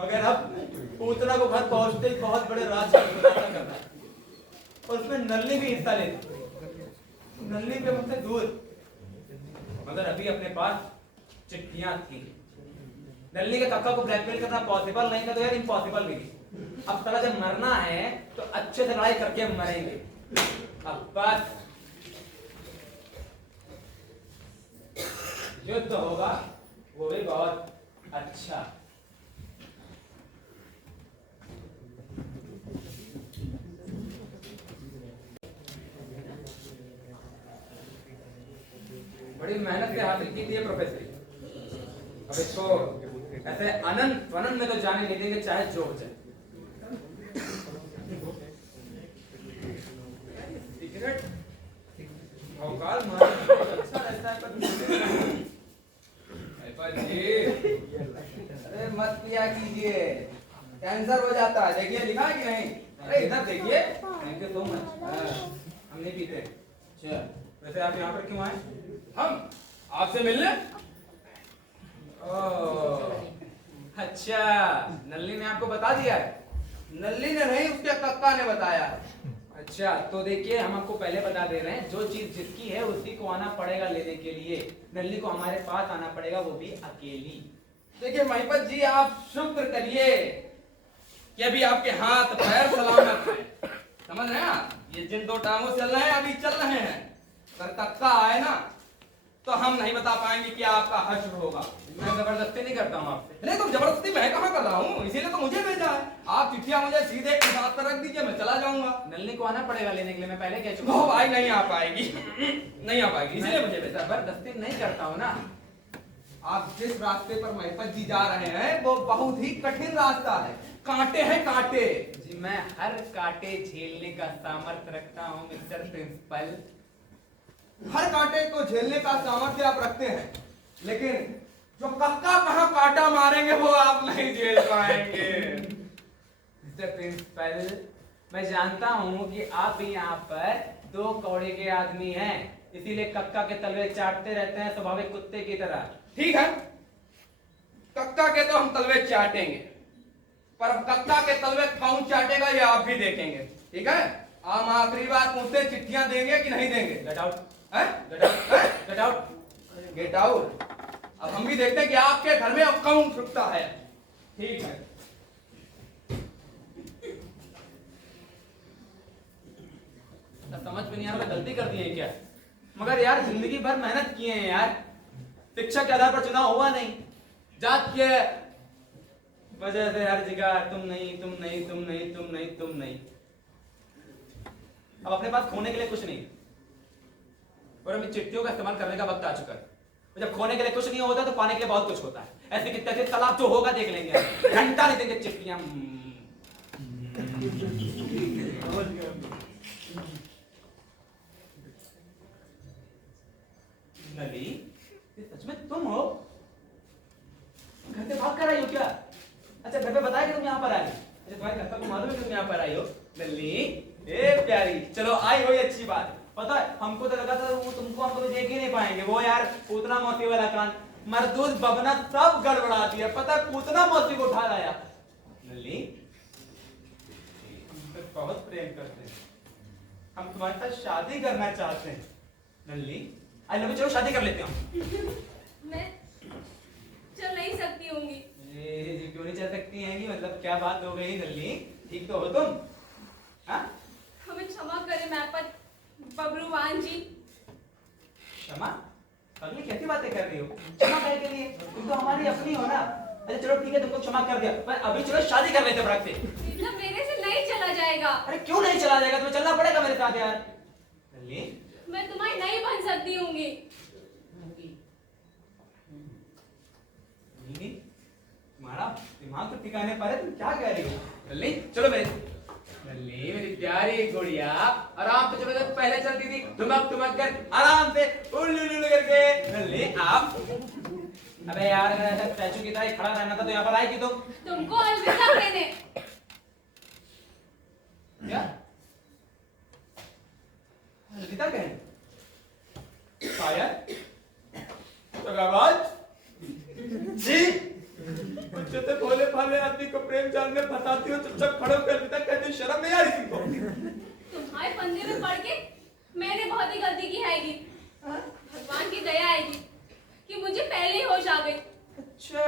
मगर अब पूतना को घर पहुंचते ही बहुत बड़े राज का खुलासा करना है और उसमें नल्ली भी हिस्सा लेती। नल्ली पे मुझसे दूर, मगर अभी अपने पास चिट्ठियां थी। नल्ली के कक्का को ब्लैकमेल करना पॉसिबल नहीं था तो यार इम्पॉसिबल भी नहीं। अब साला जब मरना है तो अच्छे से लड़ाई करके मरेंगे। अब बस युद्ध होगा, वो भी बहुत अच्छा। बड़ी मेहनत से हासिल की थी ये प्रोफेसरी। अब इसको ऐसे अनंत वनन में तो जाने नहीं देंगे, चाहे जो हो जाए। सिगरेट भौकाल मार अच्छा रहता है पर जी, अरे मत पिया कीजिए, कैंसर हो जाता है। देखिए लिखा है कि नहीं? अरे इधर देखिए। Thank you so much. हम नहीं पीते। अच्छा, वैसे आप यहाँ पर क्यों आए? हम आपसे मिलने। अच्छा, नल्ली ने आपको बता दिया है? नल्ली ने नहीं, उसके कक्का ने बताया। अच्छा, तो देखिए हम आपको पहले बता दे रहे हैं, जो चीज जिसकी है उसी को आना पड़ेगा लेने के लिए। नल्ली को हमारे पास आना पड़ेगा, वो भी अकेली। देखिए महिपत जी, आप शुक्र करिए कि अभी आपके हाथ पैर सलामत हैं। समझ रहे हैं आप? ये जिन दो टांगों से चल रहे हैं अभी चल रहे हैं। अगर कक्का आए ना तो हम नहीं बता पाएंगे कि आपका हश्र होगा। मैं जबरदस्ती नहीं करता हूँ आपसे। नहीं तो जबरदस्ती मैं कहाँ कर रहा हूँ, इसीलिए तो मुझे भेजा है। आप चिट्ठियां मुझे सीधे हाथ पर रख दीजिए, मैं चला जाऊंगा। नल्ली को आना पड़ेगा लेने के लिए, मैं पहले कह चुका वो हूँ। भाई नहीं आ पाएगी, नहीं आ पाएगी, इसीलिए मुझे भेजा। जबरदस्ती नहीं करता हूँ ना। आप जिस रास्ते पर महिपत जी जा रहे हैं वो बहुत ही कठिन रास्ता है, कांटे हैं कांटे। जी, मैं हर कांटे झेलने का सामर्थ्य रखता हूँ मिस्टर प्रिंसिपल। हर कांटे को झेलने का सामर्थ्य आप रखते हैं, लेकिन जो कक्का कहाँ कांटा मारेंगे वो आप नहीं झेल पाएंगे। मिस्टर प्रिंसिपल, मैं जानता हूँ कि आप यहाँ पर दो कौड़े के आदमी हैं, इसीलिए कक्का के तलवे चाटते रहते हैं स्वाभाविक कुत्ते की तरह। ठीक है, कक्का के तो हम तलवे चाटेंगे, पर अब कक्का के तलवे कौन चाटेगा ये आप भी देखेंगे। ठीक है, हम आखिरी बार पूछते चिट्ठियां देंगे कि नहीं देंगे? गेट आउट, हैं? Get out, get out, get out. अब हम भी देखते हैं कि आपके घर में अब कौन छुपता है। ठीक है, समझ में नहीं आ रहा गलती कर दी है क्या? मगर यार जिंदगी भर मेहनत किए हैं यार, शिक्षा के आधार पर चुनाव हुआ नहीं, जात के वजह से हर जगह तुम नहीं, तुम नहीं, तुम नहीं, तुम नहीं, तुम नहीं। अब अपने पास खोने के लिए कुछ नहीं और हमें चिट्ठियों का इस्तेमाल करने का वक्त आ चुका है। जब खोने के लिए कुछ नहीं होता तो पाने के लिए बहुत कुछ होता है। ऐसे कितने ऐसे तालाब जो होगा देख लेंगे, घंटा नहीं देंगे चिट्ठियां। नली, ये सच में तुम हो? घर से भाग कर आई हो क्या? अच्छा, घर पे बताया कि तुम यहाँ पर आई? अच्छा, तुम्हारे घर को मालूम है कि तुम यहाँ पर आई हो? नली, ए प्यारी, चलो आई हो, ये अच्छी बात है। पता है हमको तो लगा था वो तुमको हम कभी देख ही नहीं पाएंगे। वो यार पूतना मौसी वाला कान, मरदूज बबना सब गड़बड़ा दिया। पता है पूतना मौसी को उठा लाया। नली, हम बहुत प्रेम करते हैं, हम तुम्हारे साथ शादी करना चाहते हैं। नली, आई लव यू, चलो शादी कर लेते हैं। मैं चल नहीं सकती होंगी। ये क्यों नहीं चल सकती हैं? मतलब क्या बात हो गई नली? ठीक तो हो तुम? हाँ? हमें क्षमा करें मैपत बबरूवान जी। क्षमा? अगली कैसी बातें कर रही हो? क्षमा करे के लिए तुम तो हमारी अपनी हो ना। अच्छा चलो ठीक है, तुमको क्षमा कर दिया, पर अभी चलो शादी कर लेते फटाक से। मतलब मेरे से नहीं चला जाएगा। अरे क्यों नहीं चला जाएगा? तुम्हें चलना पड़ेगा मेरे साथ यार। नली, मैं तुम्हारी नहीं बन सकती होंगी। तुम्हारा दिमाग तो ठिकाने पर है, तुम क्या कह रही हो? नली चलो मेरे, नली मेरी प्यारी गुड़िया, आराम से चलो, पहले चलती थी ठुमक ठुमक कर, आराम से उल्लू उल्लू करके। नली आप, अबे यार अगर ऐसा स्टैचू की तरह खड़ा रहना था तो यहाँ पर आई क्यों तुम? तुमको अलविदा कहने। क्या? अलविदा कहने? शायद तो जी, कुछ तो बोले वाले आदमी को प्रेम जाल में फंसाती हो, चुपचाप खड़े होकर अभी तक कहते हो, शर्म नहीं आ रही तुमको? तुम्हारे फंदे में पड़ के मैंने बहुत ही गलती की हैगी। भगवान की दया आएगी कि मुझे पहले ही होश आ गई। अच्छा,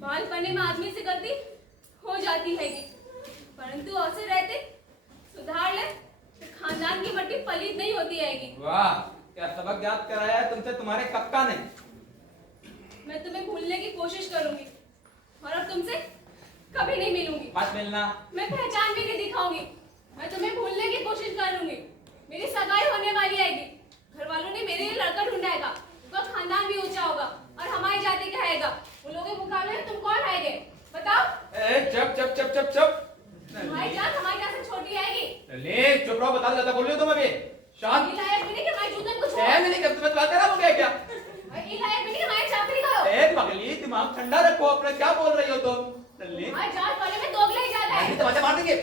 बालपने में आदमी से गलती हो जाती हैगी, परंतु अवसर रहते सुधार ले तो खानदान की मट्टी पलीत नहीं होती हैगी। वाह, क्या सबक याद कराया है तुमसे तुम्हारे कक्का ने। मैं तुम्हें भूलने की कोशिश करूंगी और अब तुमसे कभी नहीं मिलूंगी। मत मिलना। मैं पहचान भी नहीं दिखाऊंगी। मैं तुम्हें भूलने की कोशिश करूंगी। मेरी सगाई होने वाली आएगी, घर वालों ने मेरे लिए लड़का ढूंढा हैगा, उनका खानदान भी ऊंचा होगा और हमारी जाति का हैगा। उन लोगों के मुकाबले में तुम कौन आएगे बताओ? चुप चुप चुप चुप चुप। हमारी जात से छोटी आएगी। ले चुप रहो, बता ज्यादा बोल रही हो तुम अभी। शांत। ये लायक भी नहीं कि हमारी जूतन को मैं नहीं करती, तुम्हें बात करा क्या क्या? ये लायक भी नहीं कि हमारी चाकरी करो। एक पगली, दिमाग ठंडा रखो अपना, क्या बोल रही हो तुम? ले हमारी जात वाले में दोगला ही ज्यादा है। तमाचे मार देंगे।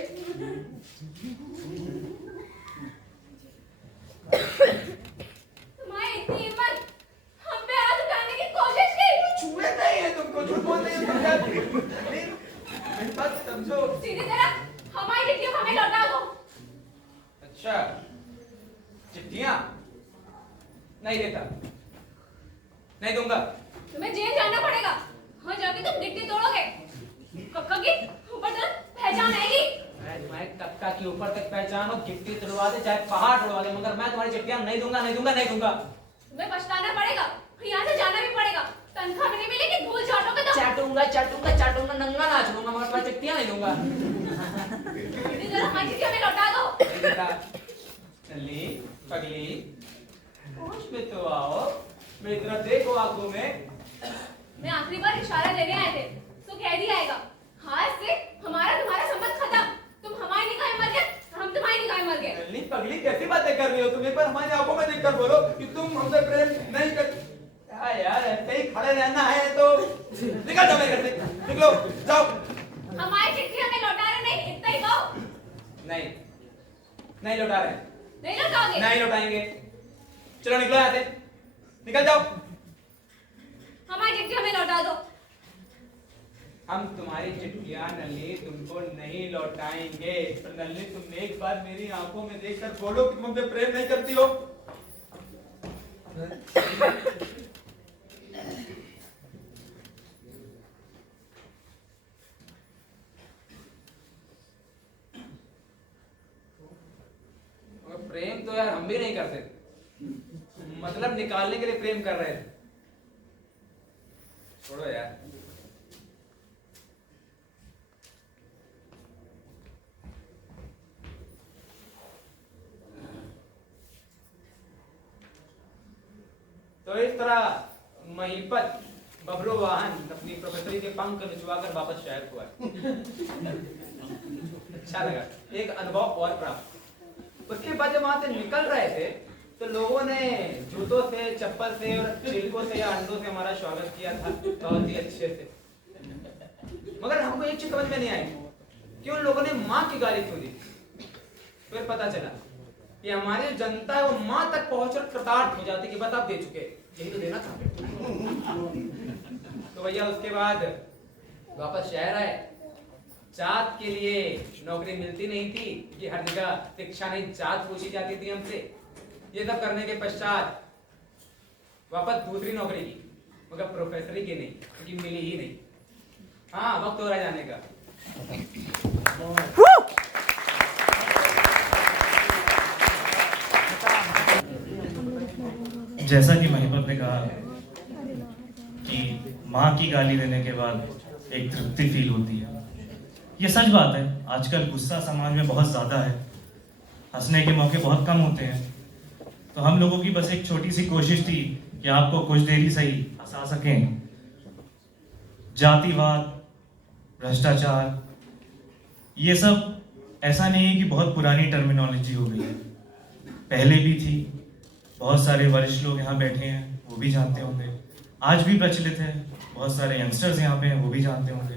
तुम्हारी इतनी हिम्मत हम पे हाथ उठाने की कोशिश की। छुए नहीं है तुमको, झूठ बोल रही हो तुम यार। बस समझो। सीधी तरह हमारी चिट्ठियों को हमें लौटा दो। अच्छा, चिट्ठियां नहीं देता, नहीं दूंगा। तुम्हें जेल जाना पड़ेगा, वहाँ जाके तुम गिट्टी तोड़ोगे। कक्का की ऊपर तक पहचान आएगी। तुम्हारे कक्का के ऊपर तक पहचान हो, गिट्टी तोड़वा दे चाहे पहाड़ तोड़वा दे, मगर मैं तुम्हारी चिट्ठियां नहीं दूंगा, नहीं दूंगा, नहीं दूंगा। तुम्हें पछताना पड़ेगा, यहाँ से जाना भी पड़ेगा। तनख्वाह भी नहीं मिलेगी, धूल चाटोगे तो। चाटूंगा चाटूंगा चाटूंगा, नंगा नाच लूंगा, मगर तुम्हारी चिट्ठियां नहीं दूंगा। सीधी तरह हमारी चिट्ठियों में लौटा दो। नल्ली पगली, होश में तो आओ, मेरी तरफ देखो आंखों में। मैं आखिरी बार इशारा देने आए थे तो कह दिया आएगा। आज से हमारा तुम्हारा संबंध खत्म। तुम हमारी निगाह में मर गए, हम तुम्हारी निगाह में मर गए। नल्ली पगली, कैसी बातें कर रही हो तुम? एक बार हमारी आंखों में देखकर बोलो कि तुम हमसे प्रेम नहीं कर। यार ऐसे ही खड़े रहना है तो निकल जाओ मेरे घर से, निकलो जाओ। हमारी चिट्ठी हमें लौटा रहे नहीं, इतना ही कहो। नहीं, नहीं लौटा रहे। नहीं लौटाओगे? नहीं लौटाएंगे। चलो निकलो यहाँ से, निकल जाओ। हमारी चिट्ठी हमें लौटा दो। हम तुम्हारी चिट्ठियां नल्ली तुमको नहीं लौटाएंगे। पर नल्ली, तुम एक बार मेरी आंखों में देखकर बोलो कि तुम हमसे प्रेम नहीं करती हो। प्रेम तो यार हम भी नहीं करते, मतलब निकालने के लिए प्रेम कर रहे थे। छोड़ो यार। तो इस तरह महिपत बबलू वाहन अपनी प्रोफेसरी के पंख निचवाकर वापस शहर को आए। अच्छा लगा, एक अनुभव और प्राप्त। उसके बाद जब वहां से निकल रहे थे तो लोगों ने जूतों से, चप्पल से और छिलकों से या अंडों से हमारा स्वागत किया था, बहुत ही अच्छे से। मगर हमको एक चीज समझ में नहीं आई कि उन लोगों ने माँ की गाली क्यों दी। फिर पता चला कि हमारी जो जनता है वो माँ तक पहुंचकर कृतार्थ हो जाती कि बस आप दे चुके, यही तो देना था। तो भैया उसके बाद वापस शहर आए। जात के लिए नौकरी मिलती नहीं थी कि हर जगह शिक्षा नहीं, जात पूछी जाती थी हमसे। ये सब करने के पश्चात वापस दूसरी नौकरी की, मगर प्रोफेसरी की नहीं, क्योंकि मिली ही नहीं। हाँ, वक्त हो रहा है जाने का। जैसा कि महिपत ने कहा कि माँ की गाली देने के बाद एक तृप्ति फील होती है, ये सच बात है। आजकल गुस्सा समाज में बहुत ज़्यादा है, हंसने के मौके बहुत कम होते हैं। तो हम लोगों की बस एक छोटी सी कोशिश थी कि आपको कुछ देर ही सही हंसा सकें। जातिवाद, भ्रष्टाचार, ये सब ऐसा नहीं है कि बहुत पुरानी टर्मिनोलॉजी हो गई है, पहले भी थी। बहुत सारे वरिष्ठ लोग यहाँ बैठे हैं, वो भी जानते होंगे। आज भी प्रचलित है, बहुत सारे यंगस्टर्स यहाँ पे हैं, वो भी जानते होंगे।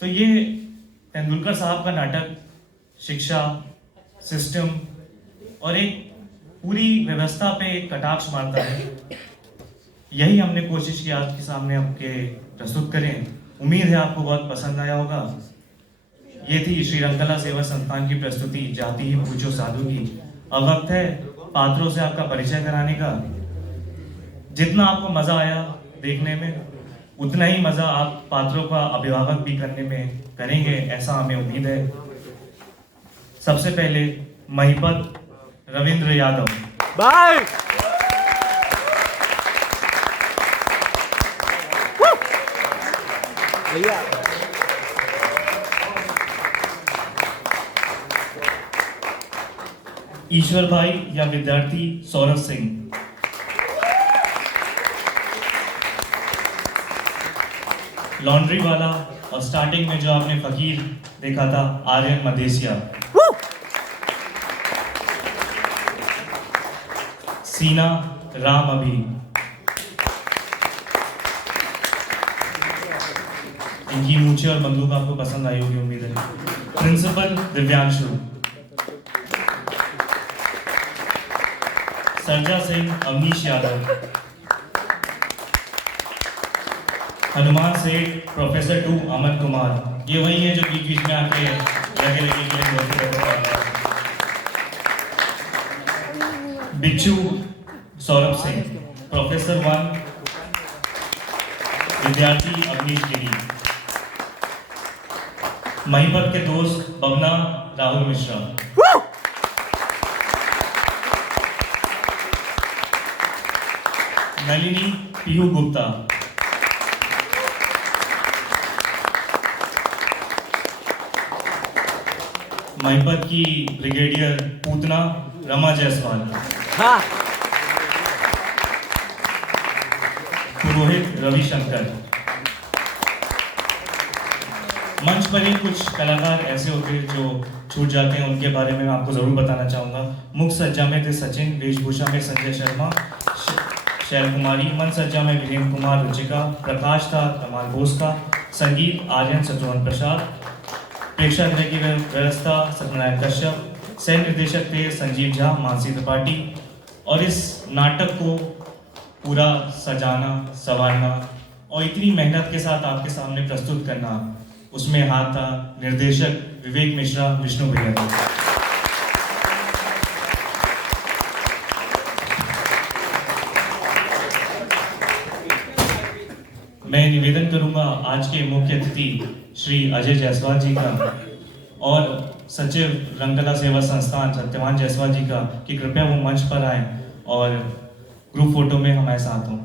तो ये तेंदुलकर साहब का नाटक शिक्षा, सिस्टम और एक पूरी व्यवस्था पे एक कटाक्ष मारता है। यही हमने कोशिश की आपके सामने आपके प्रस्तुत करें। उम्मीद है आपको बहुत पसंद आया होगा। ये थी श्री रंगकला सेवा संस्थान की प्रस्तुति जाति ही पूछो साधु की। अब वक्त है पात्रों से आपका परिचय कराने का। जितना आपको मजा आया देखने में, उतना ही मजा आप पात्रों का अभिभावक भी करने में करेंगे, ऐसा हमें उम्मीद है। सबसे पहले महिपत रविंद्र यादव। बाय। भैया ईश्वर भाई या विद्यार्थी सौरभ सिंह। लॉन्ड्री वाला और स्टार्टिंग में जो आपने फकीर देखा था, आर्यन मदेसिया। सीना राम अभी। इनकी मूछें और बंदूक आपको पसंद आई होगी उम्मीद है। प्रिंसिपल दिव्यांशु। सरजा सिंह अवनीश यादव। हनुमान सेठ प्रोफेसर 2 अमन कुमार। ये वही है जो बीच बीच में आके लगे लगे के लिए बोलते रहते हैं। बिच्छू सौरभ सिंह प्रोफेसर 1 विद्यार्थी अवनीश गिरी। महिपत के दोस्त बबना राहुल मिश्रा। नलिनी पीहू गुप्ता। महिपत की ब्रिगेडियर पूतना रमा जायसवाल। हाँ। पुरोहित रविशंकर। मंच पर ही कुछ कलाकार ऐसे होते हैं जो छूट जाते हैं, उनके बारे में मैं आपको जरूर बताना चाहूंगा। मुख्य सज्जा में थे सचिन, वेशभूषा में संजय शर्मा, शैल कुमारी, मन सज्जा में वीरेंद्र कुमार रुचिका, प्रकाश था कमाल बोस का, संगीत आर्यन शत्रुघ्न प्रसाद, प्रेक्षागृह की व्यवस्था सत्यनारायण कश्यप, सह निर्देशक थे संजीव झा, मानसी त्रिपाठी। और इस नाटक को पूरा सजाना संवारना और इतनी मेहनत के साथ आपके सामने प्रस्तुत करना, उसमें हाथ था निर्देशक विवेक मिश्रा, विष्णु भैया का। मैं निवेदन करूंगा आज के मुख्य अतिथि श्री अजय जायसवाल जी का और सचिव रंगकला सेवा संस्थान सत्यवान जायसवाल जी का कि कृपया वो मंच पर आए और ग्रुप फोटो में हमारे साथ हों।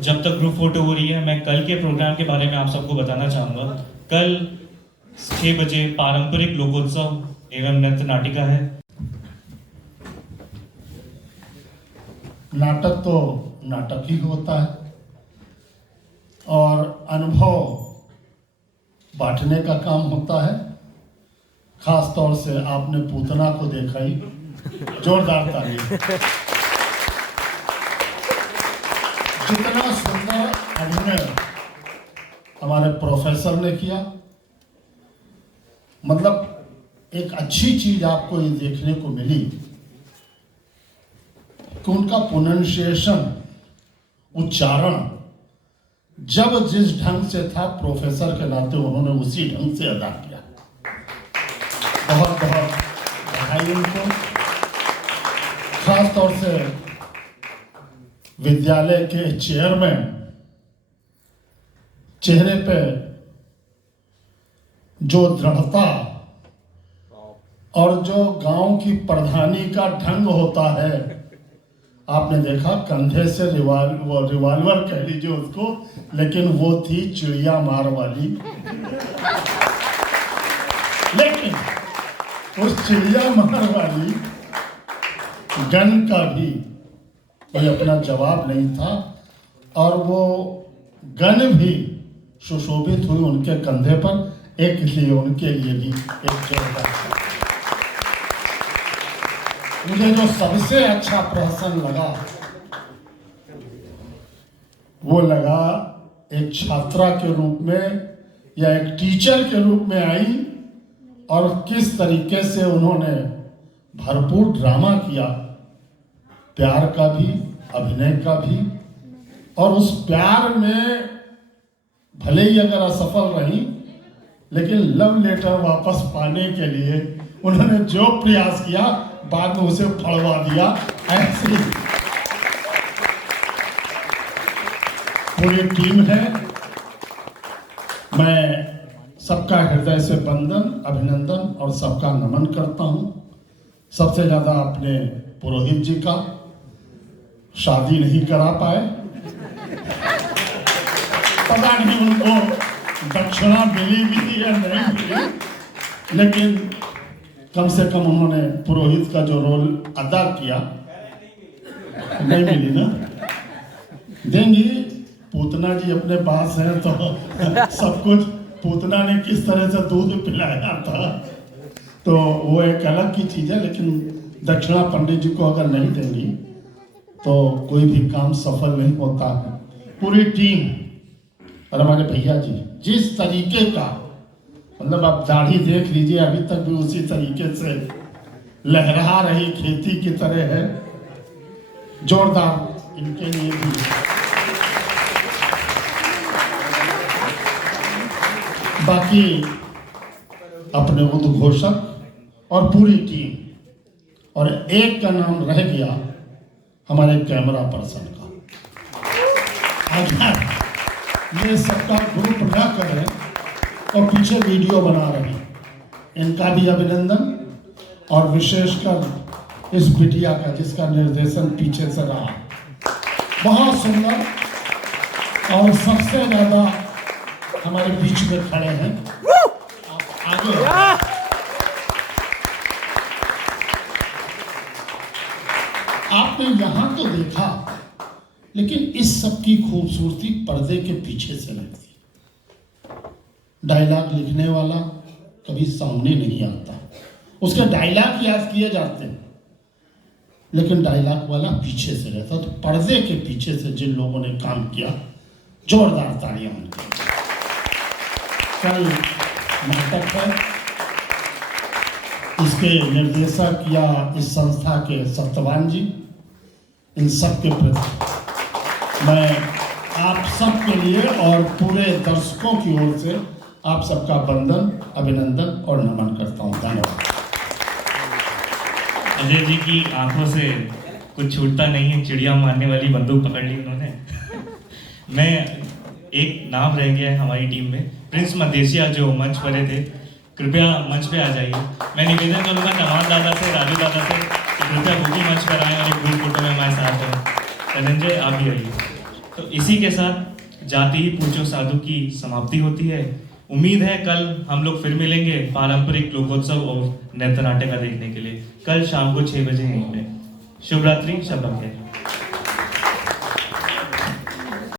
जब तक ग्रुप फोटो हो रही है, मैं कल के प्रोग्राम के बारे में आप सबको बताना चाहूंगा। कल 6 बजे पारंपरिक लोकोत्सव एवं नृत्य नाटिका है। नाटक तो नाटक ही होता है और अनुभव बांटने का काम होता है। खास तौर से आपने पूतना को देखा ही, जोरदार ताली। जितना सुंदर अभिनय हमारे प्रोफेसर ने किया, मतलब एक अच्छी चीज आपको ये देखने को मिली कि उनका प्रोनाउंसिएशन, उच्चारण जब जिस ढंग से था प्रोफेसर के नाते उन्होंने उसी ढंग से अदा किया। बहुत बहुत बधाई उनको। खास तौर से विद्यालय के चेयरमैन, चेहरे पे जो दृढ़ता और जो गांव की प्रधानी का ढंग होता है, आपने देखा कंधे से रिवॉल्वर कह लीजिए उसको, लेकिन वो थी चिड़िया मार वाली। लेकिन उस चिड़िया मार वाली गन का भी कोई अपना जवाब नहीं था और वो गन भी सुशोभित हुई उनके कंधे पर, एक लिए उनके लिए भी एक जोरदार। मुझे जो सबसे अच्छा प्रहसन लगा वो लगा एक छात्रा के रूप में या एक टीचर के रूप में आई और किस तरीके से उन्होंने भरपूर ड्रामा किया, प्यार का भी, अभिनय का भी। और उस प्यार में भले ही अगर असफल रही, लेकिन लव लेटर वापस पाने के लिए उन्होंने जो प्रयास किया बाद में उसे फड़वा दिया। ऐसी पूरी टीम है। मैं सबका हृदय से वंदन, अभिनंदन और सबका नमन करता हूं। सबसे ज्यादा अपने पुरोहित जी का, शादी नहीं करा पाए, पता नहीं उनको दक्षिणा मिली भी या नहीं मिली, लेकिन कम से कम उन्होंने पुरोहित का जो रोल अदा किया, नहीं मिली ना, देंगी। पूतना जी अपने पास हैं तो सब कुछ पूतना ने किस तरह से दूध पिलाया था तो वो एक अलग की चीज़ है, लेकिन दक्षिणा पंडित जी को अगर नहीं देंगी तो कोई भी काम सफल नहीं होता है। पूरी टीम और हमारे भैया जी जिस तरीके का, मतलब आप दाढ़ी देख लीजिए, अभी तक भी उसी तरीके से लहरा रही खेती की तरह है। जोरदार इनके लिए भी। बाकी अपने उद्घोषक और पूरी टीम, और एक का नाम रह गया हमारे कैमरा पर्सन का। अगर ये सबका ग्रुप ना करें और पीछे वीडियो बना रहे हैं, इनका भी अभिनंदन। और विशेषकर इस बिटिया का जिसका निर्देशन पीछे से रहा, बहुत सुंदर। और सबसे ज्यादा हमारे बीच में खड़े हैं, आप आगे आपने यहां तो देखा, लेकिन इस सब की खूबसूरती पर्दे के पीछे से लगती। डायलॉग लिखने वाला कभी सामने नहीं आता, उसके डायलॉग याद किए जाते हैं, लेकिन डायलॉग वाला पीछे से रहता। तो पर्दे के पीछे से जिन लोगों ने काम किया, जोरदार तालियां उनके। कल नाटक है, इसके निर्देशक या इस संस्था के सत्यवान जी, इन सब के प्रति मैं आप सब के लिए और पूरे दर्शकों की ओर से आप सबका वंदन, अभिनंदन और नमन करता हूँ। धन्यवाद। अजय जी की आंखों से कुछ छूटता नहीं है, चिड़िया मारने वाली बंदूक पकड़ ली उन्होंने। मैं एक नाम रह गया है हमारी टीम में, प्रिंस मदेशिया जो मंच पर थे, कृपया मंच पे आ जाइए। मैं निवेदन करूँगा नवाज दादा से, राजू दादा से कि कृपया वो भी मंच पर आएँ और एक ग्रुप फोटो में हमारे साथ हैं। धनंजय आप भी आइए। तो इसी के साथ जाति ही पूछो साधु की समाप्ति होती है। उम्मीद है कल हम लोग फिर मिलेंगे पारंपरिक लोकोत्सव और नृत्य नाट्य का देखने के लिए, कल शाम को 6 बजे यहीं पे। शुभ रात्रि, शब्द